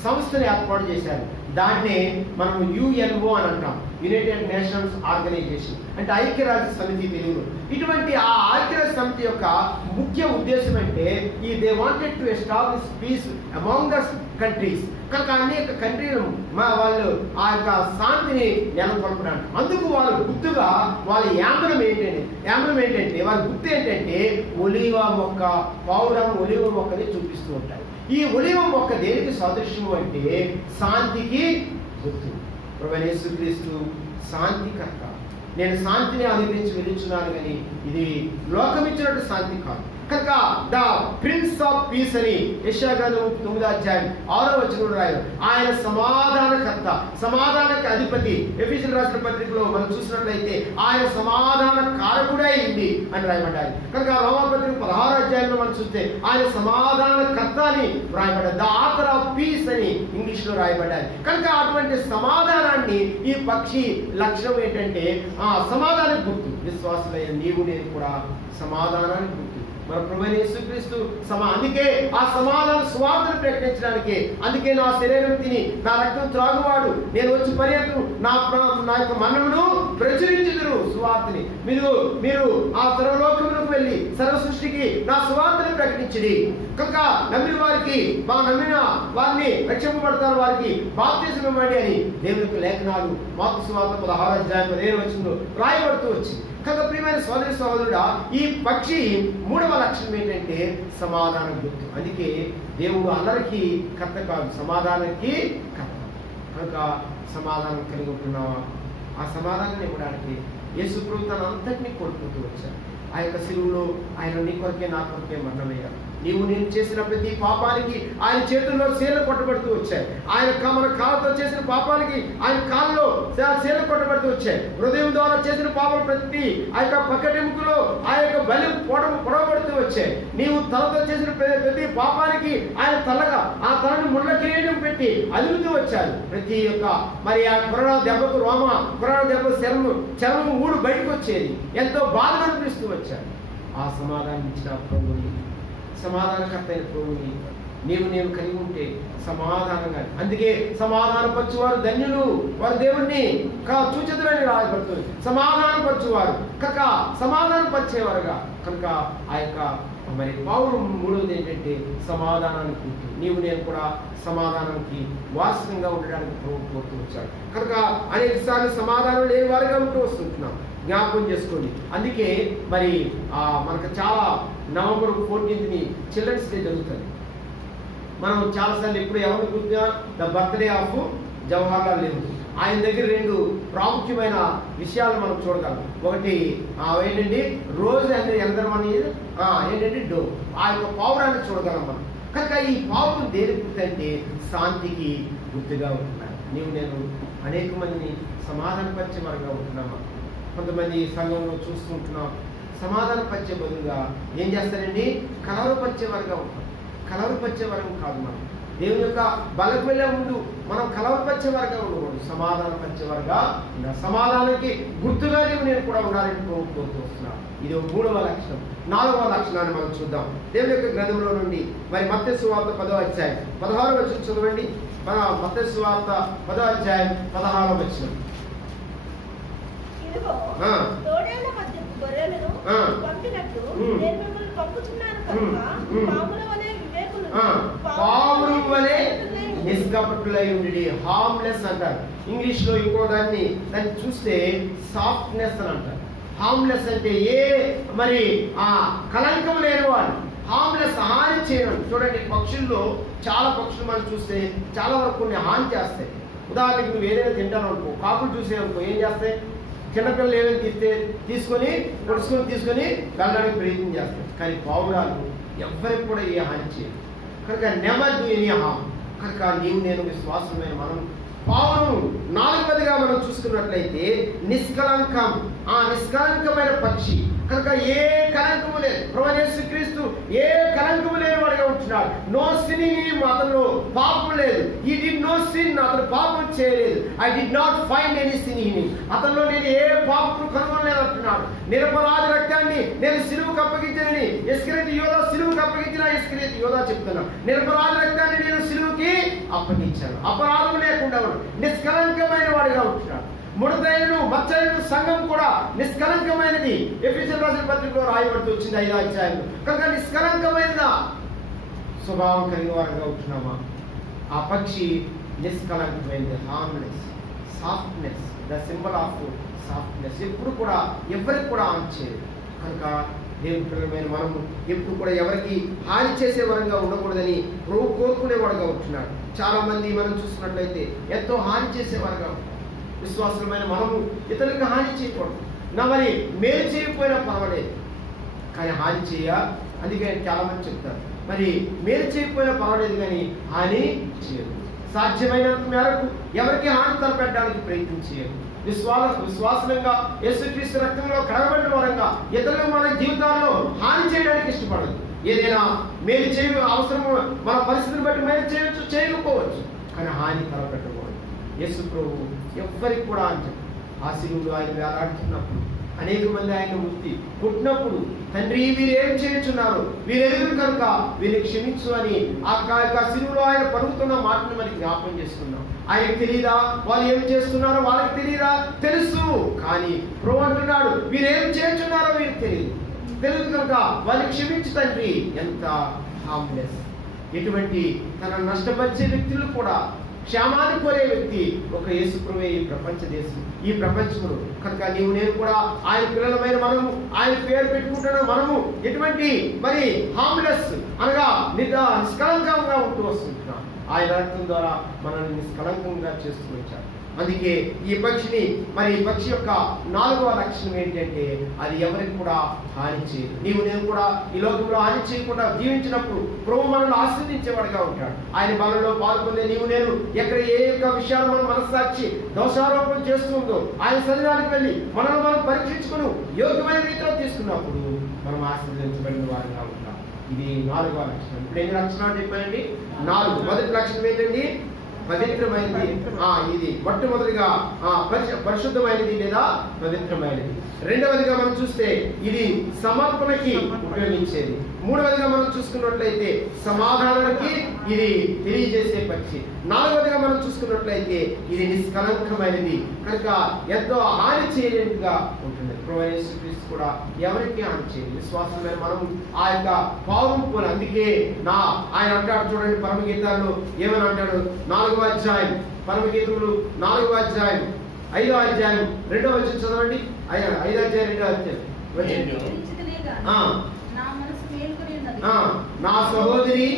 సంస్థను ఏర్పాటు చేశారు. దాన్నే మనం యుఎన్ఓ అని అంటాం, యునైటెడ్ నేషన్స్ ఆర్గనైజేషన్ అంటే ఐక్యరాజ్య సమితి తెలుగులో. ఇటువంటి ఆ ఐక్యరాజ్య సమితి యొక్క ముఖ్య ఉద్దేశం అంటే they wanted to establish piece among the countries. కనుక అనేక కంట్రీలు వాళ్ళు ఆ యొక్క శాంతిని నెలకొల్పడానికి అందుకు వాళ్ళు గుర్తుగా వాళ్ళ యాంబలం ఏంటంటే వాళ్ళ గుర్తు ఏంటంటే ఒలివ మొక్క, పౌరం ఒలివ మొక్కని చూపిస్తూ ఉంటారు. ఈ ఒలివ మొక్క దేనికి సాదృశ్యము అంటే శాంతికి గుర్తు. ప్రభువైన యేసుక్రీస్తు శాంతికర్త. నేను శాంతిని అనుగ్రహించి వెలుచున్నాను కానీ ఇది లోకమిచ్చినట్టు శాంతి కాదు. కనుక ద ప్రిన్స్ ఆఫ్ పీస్ అని యెషయా గ్రంథం 9వ అధ్యాయం 6వ వచనంలో రాయరు. ఆయన సమాధానకర్త, సమాధానక అధిపతి. ఎఫెసీయులకు రాసిన పత్రికలో మనం చూసినట్లయితే ఆయన సమాధాన కారకుడే అయింది అని రాయబడ్డారు. కనుక రోమాపత్రిక 16వ అధ్యాయంలో మనం చూస్తే ఆయన సమాధానకర్త అని రాయబడ్డారు. ద ఆథర్ ఆఫ్ పీస్ అని ఇంగ్లీష్ లో రాయబడ్డారు. కనుక అటువంటి సమాధానాన్ని ఈ పక్షి లక్ష్యం ఏంటంటే సమాధానం గుర్తు. విశ్వాసులైన నీవు నేను కూడా సమాధానానికి గుర్తు. మన ప్రభువైన యేసుక్రీస్తు అందుకే ఆ సమాధాన సువార్తను ప్రకటించడానికి, అందుకే నా శరీరం తిని నా రక్తం త్రాగువాడు నేను వచ్చి పర్యటన నా యొక్క మరణమును ప్రచురించుదురు సువార్తని. మీరు ఆ సర్వలోకములకు వెళ్ళి సర్వ సృష్టికి నా సువార్తను ప్రకటించిది. కనుక నమ్మిన వారికి నమ్మిన వారిని రక్షింపబడతారు, వారికి బాప్తిజం ఇవ్వండి అని దేవునికి లేఖనాలు మార్కు సువార్త 16వ అధ్యాయం 15వ వచనంలో రాయబడుతూ వచ్చింది. కనుక ప్రియమైన సోదరి సహోదరుడా, ఈ పక్షి 3వ లక్షణం ఏంటంటే సమాధానం గుర్తు. అందుకే దేవుడు అందరికీ కర్త కాదు, సమాధానానికి కర్త. కనుక సమాధానం కలిగి ఉంటున్నావా? ఆ సమాధానాన్ని ఇవ్వడానికి యేసు ప్రభు తన అంతటినీ కోల్పోతూ వచ్చారు. ఆ యొక్క శిలువలో ఆయన నీ కొరకే నా కొరకే మరణమయ్యారు. నీవు నేను చేసిన ప్రతి పాపానికి ఆయన చేతుల్లో శీల కొట్టబడుతూ వచ్చాయి. మన కాళ్ళతో చేసిన పాపానికి ఆయన కాళ్ళలో శీల కొట్టబడుతూ వచ్చాయి. హృదయం ద్వారా చేసిన పాపం ప్రతి ఆ యొక్క పక్కటెముకలో ఆ యొక్క బలి పొడవబడుతూ వచ్చాయి. నీవు తలతో చేసిన ప్రతి పాపానికి ఆయన ఆ తలను ముళ్ళ కిరీటం పెట్టి అదులుతూ వచ్చారు. ప్రతి యొక్క మరి ఆ కొరడా దెబ్బకు కొరడా దెబ్బ చర్మం ఊడు బయటకు వచ్చేది. ఎంతో బాధ అనిపిస్తూ వచ్చారు. ఆ సమాధానం ఇచ్చిన ప్రభువుని, సమాధానకర్త అయిన ప్రభువుని నీవు నేను కలిగి ఉంటే సమాధానంగా, అందుకే సమాధానపరచువారు ధన్యులు, వారు దేవుణ్ణి చూచెదరని రాయబడుతుంది. సమాధానపరచువారు కనుక సమాధానపరిచేవారుగా. కనుక ఆ యొక్క మరి పౌరు 3వది ఏంటంటే సమాధానానికి గుర్తు. నీవు నేను కూడా సమాధానానికి వాస్తవంగా ఉండడానికి ప్రభు కోరుతూ వచ్చాడు. కనుక అనేక సార్లు సమాధానం లేని వారుగా ఉంటూ వస్తుంటున్నాం. జ్ఞాపకం చేసుకోండి. అందుకే మరి మనకు చాలా నవంబర్ 14ని చిల్డ్రన్స్ డే జరుగుతుంది. మనం చాలాసార్లు ఎప్పుడు ఎవరిని గుర్తుగా the birthday of Jawaharlal Nehru. ఆయన దగ్గర 2 ప్రాముఖ్యమైన విషయాలు మనం చూడగలం. ఒకటి ఏంటంటే రోజ్ అండ్ ఎల్దర్మని ఏంటంటే డో, ఆ యొక్క పావురాన్ని చూడగలం మనం. కనుక ఈ పావురం దేనికి గుర్తు అంటే శాంతికి గుర్తుగా ఉంటున్నారు. నీవు నేను అనేక మందిని సమాధానపరిచే వారుగా ఉంటున్నామా? కొంతమంది సంఘంలో చూస్తూ ఉంటున్నాం, సమాధానపరిచే బదులుగా ఏం చేస్తారండి? కలవరపరిచే వారుగా ఉంటాం. కలవరపరిచే వరకు కాదు, మనం దేవుని యొక్క బలకు వెళ్ళే ముందు మనం కలవరపరిచే వారుగా ఉండకూడదు, సమాధానపరిచే వారుగా ఉండాలి. సమాధానానికి గుర్తుగా నేను కూడా ఉండాలని కోరుతూ వస్తున్నాను. ఇది 3వ లక్షణం. 4వ లక్షణాన్ని మనం చూద్దాం దేవుని యొక్క గ్రంథంలో నుండి. మరి మత్తయి సువార్త 10వ అధ్యాయం 16వ వచనం చదవండి. మత్తయి సువార్త 10వ అధ్యాయం 16వ వచనం. పావురం వలె నిష్కపటులై ఉండి, హార్మ్లెస్ అంటారు ఇంగ్లీష్ లో. ఇంకో దాన్ని చూస్తే సాఫ్ట్నెస్ అని అంటారు. హార్మ్లెస్ అంటే మరి కలంకం లేని వాడు. హార్మ్లెస్, హాని చేయడం. చూడండి, పక్షుల్లో చాలా పక్షులు మనం చూస్తే చాలా వరకు కొన్ని హాని చేస్తాయి. ఉదాహరణకి నువ్వు ఏదైనా తింటాను అనుకో, కాకులు చూసే అనుకో, ఏం చేస్తాయి? చిన్నపిల్లలు ఏమైనా తీసుకొని తీసుకొని వెళ్ళడానికి ప్రయత్నం చేస్తారు. కానీ పావురాలు ఎవరికి కూడా ఏ హాని చేయదు కనుక నెవర్ డూ ఎనీ హార్మ్. కనుక నీవు నేను విశ్వాసమైన మనం పావురం 4వదిగా మనం చూసుకున్నట్లయితే నిష్కలంకం. ఆ నిష్కలంకమైన పక్షి కనుక ఏ కలంకము లేదు. ప్రభువైన యేసుక్రీస్తు ఏ కలంకము లేని వాడిగా ఉంటున్నాడు. నో సిన్, అతను పాపం లేదు. ఈ డిడ్ నో సిన్, అతను పాపం చేయలేదు. I did not find any sin in him, అతనిలో నేను ఏ పాపం కనుగొనలేదు అంటున్నాడు. నిరపరాధ రక్తాన్ని నేను సిలువకు అప్పగించానని ఇస్కరియోతు యోధా సిలువకు అప్పగించిన ఇస్కరియోతు యోధా చెప్తున్నా. నిరపరాధ రక్తాన్ని నేను సిలువకి అప్పగించాను. అపరాధం లేకుండా నిష్కలంకమైన వాడిగా ఉంటున్నాడు. ముడతైన మచ్చైన సంఘం కూడా నిష్కలంకమైనది. ఎఫెసీయులకు రాసిన పత్రికలో రాయబడుతూ వచ్చింది 5వ అధ్యాయంలో. కనుక నిష్కలంకమైన స్వభావం కలిగిన వారిగా ఉంటున్నామా? ఆ పక్షి నిష్కలంకమైనది. Harmless, softness, the symbol of softness. ఎప్పుడు కూడా ఎవరికి కూడా హాని చేయదు. కనుక దేవుని పిల్లలమైన మనము ఎప్పుడు కూడా ఎవరికి హాని చేసే వరంగా ఉండకూడదని ప్రభు కోరుకునేవాడుగా ఉంటున్నాడు. చాలా మంది మనం చూసినట్లయితే ఎంతో హాని చేసేవారుగా ఉంటారు. విశ్వాసమైన మనము ఇతరులకు హాని చేయకూడదు. మరి మేలు చేయకపోయినా పర్వాలేదు, కానీ హాని చేయ. అందుకే చాలా మంది చెప్తారు, మరి మేలు చేయకపోయినా పర్వాలేదు కానీ హాని చేయదు. సాధ్యమైనంత మేరకు ఎవరికి హాని తలపెట్టడానికి ప్రయత్నం చేయదు. విశ్వాసంగా యేసుక్రీస్తు రక్తంలో కడగబడిన వరంగా ఇతరులు మన జీవితాల్లో హాని చేయడానికి ఇష్టపడదు. ఏదైనా మేలు అవసరము మన పరిస్థితిని బట్టి మేలు చేయవచ్చు, చేయకపోవచ్చు, కానీ హాని తలపెట్టకూడదు. యేసు ప్రభు ఎవ్వరికి కూడా అని చెప్పి ఆ శిలువలో ఆయన వేలాడుతున్నప్పుడు అనేక మంది ఆయన ముక్తి పుట్టినప్పుడు, తండ్రి వీరేం చేయుచున్నారు, వీరెరుగురు కనుక వీరిని క్షమించు అని ఆ శిలువలో ఆయన పలుకుతున్న మాటను మరి జ్ఞాపకం చేసుకున్నాం. ఆయనకు తెలియదా వాళ్ళు ఏం చేస్తున్నారో? వాళ్ళకి తెలియదా? తెలుసు. కానీ ప్రభు అంటున్నాడు వీరేం చేస్తున్నారో వీరికి తెలియదు కనుక వాళ్ళని క్షమించు తండ్రి. ఎంత హార్మ్లెస్! ఎటువంటి తన నష్టపరిచే వ్యక్తులు కూడా క్షేమాన్ని కోరే వ్యక్తి ఒక యేసు ప్రభువే ఈ ప్రపంచములు. కనుక నీవు నేను కూడా ఆయన పిల్లలమైన మనము ఆయన పేరు పెట్టుకుంటున్న మనము ఎటువంటి మరి హార్మ్లెస్ అనగా నిష్కలంకంగా ఉంటూ వస్తుంటున్నాం. ఆయన రక్తం ద్వారా మనల్ని నిష్కలంకంగా చేస్తూ వచ్చారు. అందుకే ఈ పక్షిని మరి ఈ పక్షి యొక్క 4వ లక్షణం ఏంటంటే అది ఎవరికి కూడా హాని చేయదు. నీవు నేను కూడా ఈ లోకంలో హాని చేయకుండా జీవించినప్పుడు ప్రభు మనల్ని ఆస్వాదించేవాడుగా ఉంటాడు. ఆయన బలంలో పాల్గొనే నీవు నేను ఎక్కడ ఏ యొక్క విషయాలు మనం మనస్సాక్షి దోషారోపణ చేస్తుందో ఆయన సన్నిధానికి వెళ్ళి మనల్ని మనం పరీక్షించుకుని యోగ్యమైన రీతిలో తీసుకున్నప్పుడు మనం ఆశీర్వదించబడిన వారిగా ఉంటాం. ఇది 4వ లక్షణం. ఇప్పుడు ఎన్ని లక్షణాలు చెప్పానండి? 4. మొదటి లక్షణం ఏంటండి? పవిత్రమైనది. ఇది మొట్టమొదటిగా పరిశుద్ధమైనది లేదా పవిత్రమైనది. రెండవదిగా మనం చూస్తే ఇది సమర్పణకి ఉపయోగించేది. మూడవదిగా మనం చూసుకున్నట్లయితే సమాధానానికి ఇది తెలియజేసే పక్షి. 4వదిగా మనం చూసుకున్నట్లయితే ఇది నిష్కలంకమైనది కనుక ఎంతో హాని చేయలేనిదిగా ఉంటుంది. ప్రభువైన యేసుక్రీస్తు కూడా ఎవరికి హాని చేయదు. విశ్వాసమైన మనం ఆ యొక్క పావురం పోలి. అందుకే ఆయన అంటాడు చూడండి పరమగీతాల్లో ఏమని అంటాడు? 4వ అధ్యాయం పరమగీతములు 4వ అధ్యాయం 5వ అధ్యాయం 2వ వచనం చదవండి. 5వ అధ్యాయం 2వ వచనం. నా సహోదరి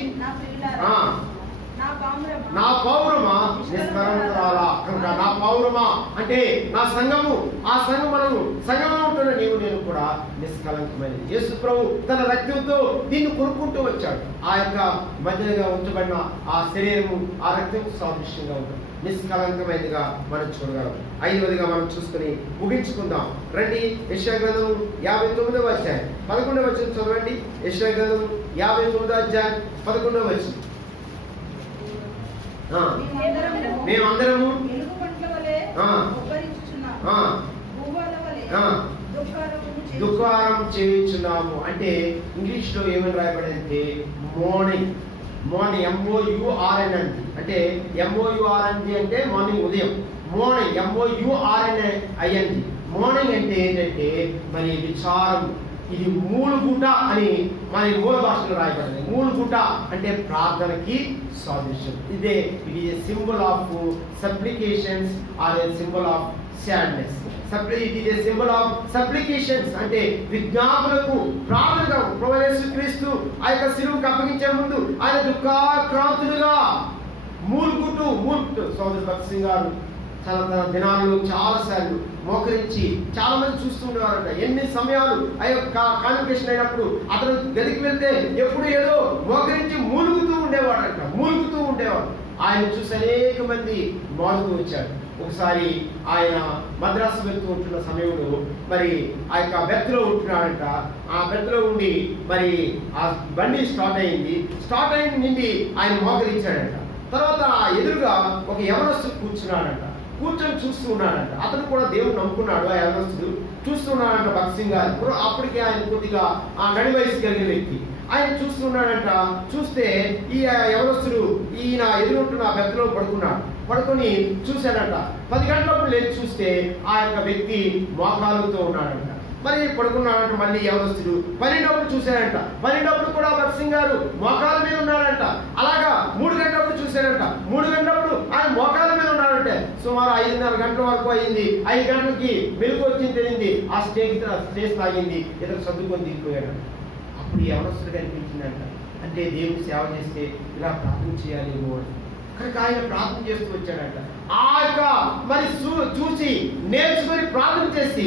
నా పౌరమా నిష్కలంకురాలా. కనుక నా పౌరమా అంటే నా సంఘము, ఆ సంఘంలో ఉంటున్న నీవు నేను కూడా నిష్కలంకమైనది. యేసు ప్రభు తన రక్తంతో దీన్ని కొనుక్కుంటూ వచ్చాడు. ఆ యొక్క మధ్యగా ఉంచబడిన ఆ శరీరము ఆ రక్తం సాదృశ్యంగా ఉంటుంది. నిష్కలంకమైనదిగా మనం చూడగలం. 5వదిగా మనం చూసుకుని ముగించుకుందాం రండి. యెషయా గ్రంథం 59వ అధ్యాయం 11వ వచనం చదవండి. యెషయా గ్రంథం 59వ అధ్యాయం 11వ వచనం. మేమందరము దుఃఖారం చేయించున్నాము. అంటే ఇంగ్లీష్ లో ఏమని రాయబడిందంటే మార్నింగ్. MOURN అంటే MOURN అంటే మార్నింగ్, ఉదయం. Morning MOURNING. మార్నింగ్ అంటే ఏంటంటే మరి విచారం. ఇది మూలుగుట అని మన మూల భాషలో రాయబడింది. మూలుగుట అంటే ప్రార్థనకి సాదృశ్యం. It is symbol of supplications or a symbol of sadness. It is a symbol of supplications అంటే విజ్ఞాపనకు ప్రార్థనగా. ప్రభువైన యేసుక్రీస్తు ఆ యొక్క శిలువకు అప్పగించే ముందు ఆయన దుఃఖాక్రాంతులుగా మూలుగుతూ సోదరు భక్త్ సింగ్ గారు తన దినాల్లో చాలాసార్లు మోకరించి చాలా మంది చూస్తుండేవారంట. ఎన్ని సమయాలు ఆ యొక్క కాన్వకేషన్ అయినప్పుడు అతను గదికి వెళ్తే ఎప్పుడు ఏదో మోకరించి మూలుగుతూ ఉండేవాడు. ఆయన చూసి అనేక మంది మారుతూ వచ్చారు. ఒకసారి ఆయన మద్రాసు వెళ్తూ ఉంటున్న సమయంలో మరి ఆ యొక్క బెర్త్లో ఉంటున్నాడంట. ఆ బెర్త్లో ఉండి మరి ఆ బండి స్టార్ట్ అయిన నుండి ఆయన మోకరించాడంట. తర్వాత ఎదురుగా ఒక యవనస్తుడు కూర్చొని చూస్తూ ఉన్నాడంట. అతను కూడా దేవుడు నమ్ముకున్నాడు. ఆ యవనస్తుడు చూస్తున్నాడంట. భగత్ సింగ్ గారు అప్పటికే ఆయన కొద్దిగా ఆ నడి వయసు కలిగిన వ్యక్తి. ఆయన చూస్తున్నాడంట. చూస్తే ఈ యవనస్తుడు ఈయన ఎదురుంటున్న బెర్త్లో పడుకొని చూశాడంట. 10 గంటలప్పుడు లేచి చూస్తే ఆ యొక్క వ్యక్తి మోకాలుతో ఉన్నాడంట. మరి పడుకున్నాడంట. మళ్ళీ యవనస్తుడు 12 చూశాడంట. 12 కూడా భగత్ సింగ్ గారు మోకాల మీద ఉన్నాడంట. అలాగా 3 గంటలప్పుడు చూశాడంట. 3 గంటలప్పుడు ఆయన మోకాల మీద ఉన్నాడంటే సుమారు 5:30 గంటల వరకు అయింది. 5 గంటలకి మెలుగు వచ్చింది తెలియంది. ఆ స్టేజ్ తాగింది. ఇతను సర్దుకొని దిగిపోయాడు. అప్పుడు యవనస్తుడికి అనిపించిందంట, అంటే దేవుడు సేవ చేస్తే ఇలా ప్రార్థన చేయాలేమో అని. కనుక ఆయన ప్రార్థన చేస్తూ వచ్చాడంట. ఆ యొక్క మరి చూసి నేర్చుకొని ప్రార్థన చేసి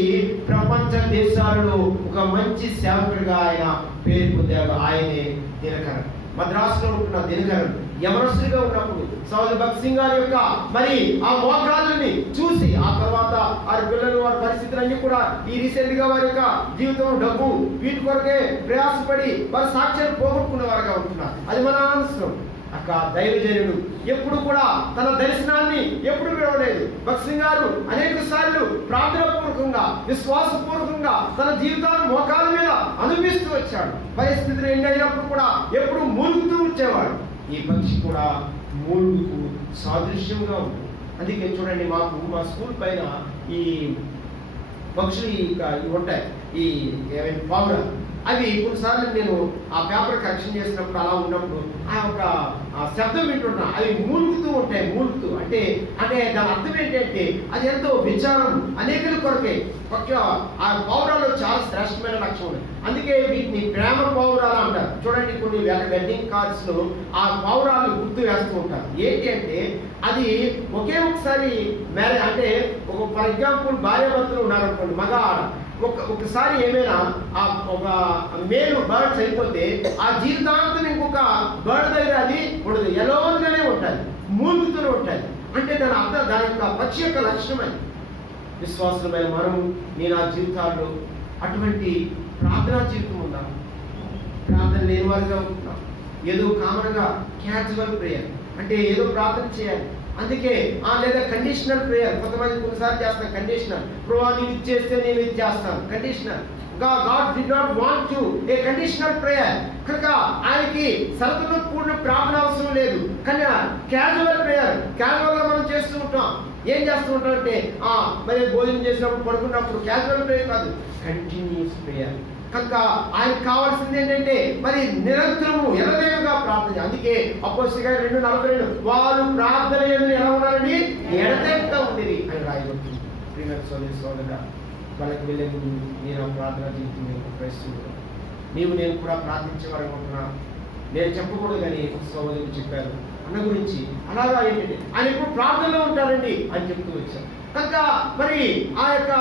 ప్రపంచ దేశాలలో ఒక మంచి సేవకుడిగా ఆయన పేరు పొందాడు. ఆయనే దినకరన్. మద్రాసులో ఉంటున్న దినకరన్ యవనస్తుడిగా ఉన్నప్పుడు సోదరు భగత్ సింగ్ గారి యొక్క మరి ఆ మోకాళ్ళని చూసి ఆ తర్వాత వారి పిల్లలు వారి పరిస్థితులన్నీ కూడా ఈ రీసెంట్ గా వారి యొక్క జీవితం డబ్బు వీటి కొరకే ప్రయాసపడి వారి సాక్ష్యాలు పోగొట్టుకునే వారుగా ఉంటున్నారు. అది మన అనవసరం. అక్క దైవజనుడు ఎప్పుడు కూడా తన దర్శనాన్ని ఎప్పుడు విడవలేదు. భగత్ సింగ్ గారు అనేక సార్లు ప్రార్థనాపూర్వకంగా విశ్వాసపూర్వకంగా తన జీవితాన్ని మోకాల మీద అనుభవిస్తూ వచ్చాడు. పరిస్థితులు ఎన్నైనప్పుడు కూడా ఎప్పుడు మూలుగుతూ వచ్చేవాడు. ఈ పక్షి కూడా మూలుగుకు సాదృశ్యంగా ఉంది. అందుకే చూడండి, మా స్కూల్ పైన ఈ పక్షులు ఇవి ఉంటాయి, ఈ పావుర. అవి కొన్నిసార్లు నేను ఆ పేపర్ కరెక్షన్ చేసినప్పుడు అలా ఉన్నప్పుడు ఆ యొక్క శబ్దం వింటున్నా. అవి మూలుగుతూ ఉంటాయి. అంటే దాని అర్థం ఏంటంటే అది ఎంతో విచారం అనేకల కొరకే. ఆ పౌరాల్లో చాలా శ్రేష్టమైన లక్షణం ఉంది. అందుకే వీటిని ప్రేమ పౌరాలు అంటారు. చూడండి, కొన్ని వెడ్డింగ్ కార్డ్స్ లో ఆ పౌరాలు గుర్తు వేస్తూ ఉంటారు. ఏంటి అంటే అది ఒకసారి మ్యారేజ్ అంటే ఫర్ ఎగ్జాంపుల్ భార్యాభర్తలు ఉన్నారనుకోండి, మగ ఆడ. ఒకసారి ఏమైనా ఒక మేలు బర్డ్స్ అయిపోతే ఆ జీవితాంతం ఇంకొక బర్డ్ దగ్గర అది ఉండదు, ఎలోన్గానే ఉంటుంది, మూలుగుతూనే ఉంటుంది. అంటే దాని అర్థం, దాని యొక్క పక్షి యొక్క లక్షణం అది. విశ్వాసమైన మనము నేను ఆ జీవితాల్లో అటువంటి ప్రార్థనా జీవితం ఉందా? ప్రార్థన లేని వారిగా ఉంటున్నాం. ఏదో కామన్గా క్యాజువల్ ప్రేయర్ అంటే ఏదో ప్రార్థన చేయాలి. అందుకే లేదా కండిషనల్ ప్రేయర్. కొంతమంది కొన్నిసార్లు చేస్తాను కండిషనల్. ప్రభువా నేను ఇది చేస్తే నేను ఇది చేస్తాను, conditional. God did not want to a conditional prayer. కనుక ఆయనకి సరళతో కూడిన ప్రార్థన అవసరం లేదు. కానీ క్యాజువల్ ప్రేయర్ క్యాజువల్గా మనం చేస్తూ ఉంటాం. ఏం చేస్తూ ఉంటాం అంటే మరి భోజనం చేసినప్పుడు పడుకున్నప్పుడు క్యాజువల్ ప్రేయర్ కాదు, కంటిన్యూస్ ప్రేయర్. కనుక ఆయనకు కావాల్సింది ఏంటంటే మరి నిరంతరము ఎడతెగక ప్రార్థన. అందుకే అపోస్తలుల 2:42 వారు ప్రార్థన యందు ఎలా ఉన్నారని ఎడతెగక ఉండేది అని రాయబడుతుంది. ప్రియమైన సోదరుడా, వాళ్ళకి వెళ్ళే ముందు నేను ప్రార్థన జీవితం ప్రయత్నిస్తున్నాను. నేను కూడా ప్రార్థించేవారనుకుంటున్నా. నేను చెప్పకూడదు కానీ సోదరులు చెప్పారు అన్న గురించి. అలాగా ఏంటంటే ఆయన ఎప్పుడు ప్రార్థనలో ఉంటారండి అని చెప్తూ వచ్చారు. కనుక మరి ఆ యొక్క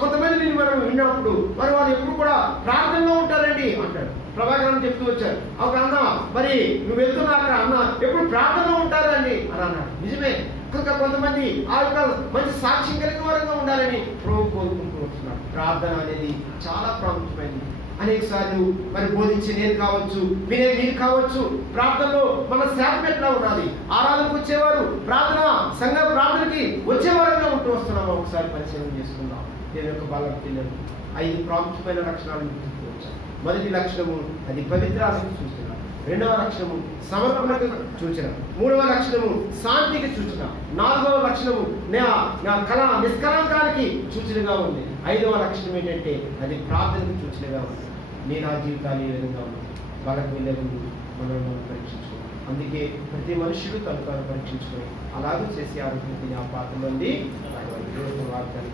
కొంతమందిని మనం విన్నప్పుడు మరి వాళ్ళు ఎప్పుడు కూడా ప్రార్థనలో ఉంటారండి అంటాడు. ప్రభాకరన్ చెప్తూ వచ్చారు. ఒక అన్న మరి నువ్వు వెళ్తున్నాక అన్న ఎప్పుడు ప్రార్థనలో ఉంటారండి అని అన్నాడు. నిజమే. కనుక కొంతమంది ఆ యొక్క మంచి సాక్ష్యం కలిగిన వారంగా ఉండాలని ప్రభు కోరుకుంటూ వస్తున్నారు. ప్రార్థన అనేది చాలా ప్రాముఖ్యమైనది. అనేక సార్లు మరి బోధించే నేను కావచ్చు, వినే మీరు కావచ్చు, ప్రార్థనలో మన శాతం ఎట్లా ఉన్నది? ఆరాధనకు వచ్చేవారు సంఘ ప్రార్థనకి వచ్చేవారంగా ఉంటూ వస్తున్నాము. ఒకసారి పరిశీలన చేసుకుందాం. నేను యొక్క బలం పిల్లలు 5 ప్రాముఖ్యమైన లక్షణాలను గుర్తించవచ్చు. మొదటి లక్షణము అది పవిత్రానికి సూచన. రెండవ లక్షణము సమర్పణకు సూచన. మూడవ లక్షణము శాంతికి సూచన. నాలుగవ లక్షణము నిష్కలంకానికి సూచనగా ఉంది. 5వ లక్షణం ఏంటంటే అది ప్రార్థనకు సూచనగా ఉంది. నేను ఆ జీవితాన్ని ఏ విధంగా ఉన్నాను? వాళ్ళకి వెళ్ళే ముందు మనం పరీక్షించుకోవాలి. అందుకే ప్రతి మనుషుడు తను పరీక్షించుకొని అలాగే చేసి ఆరోగ్యం ఆ పాత్రలో వార్తలు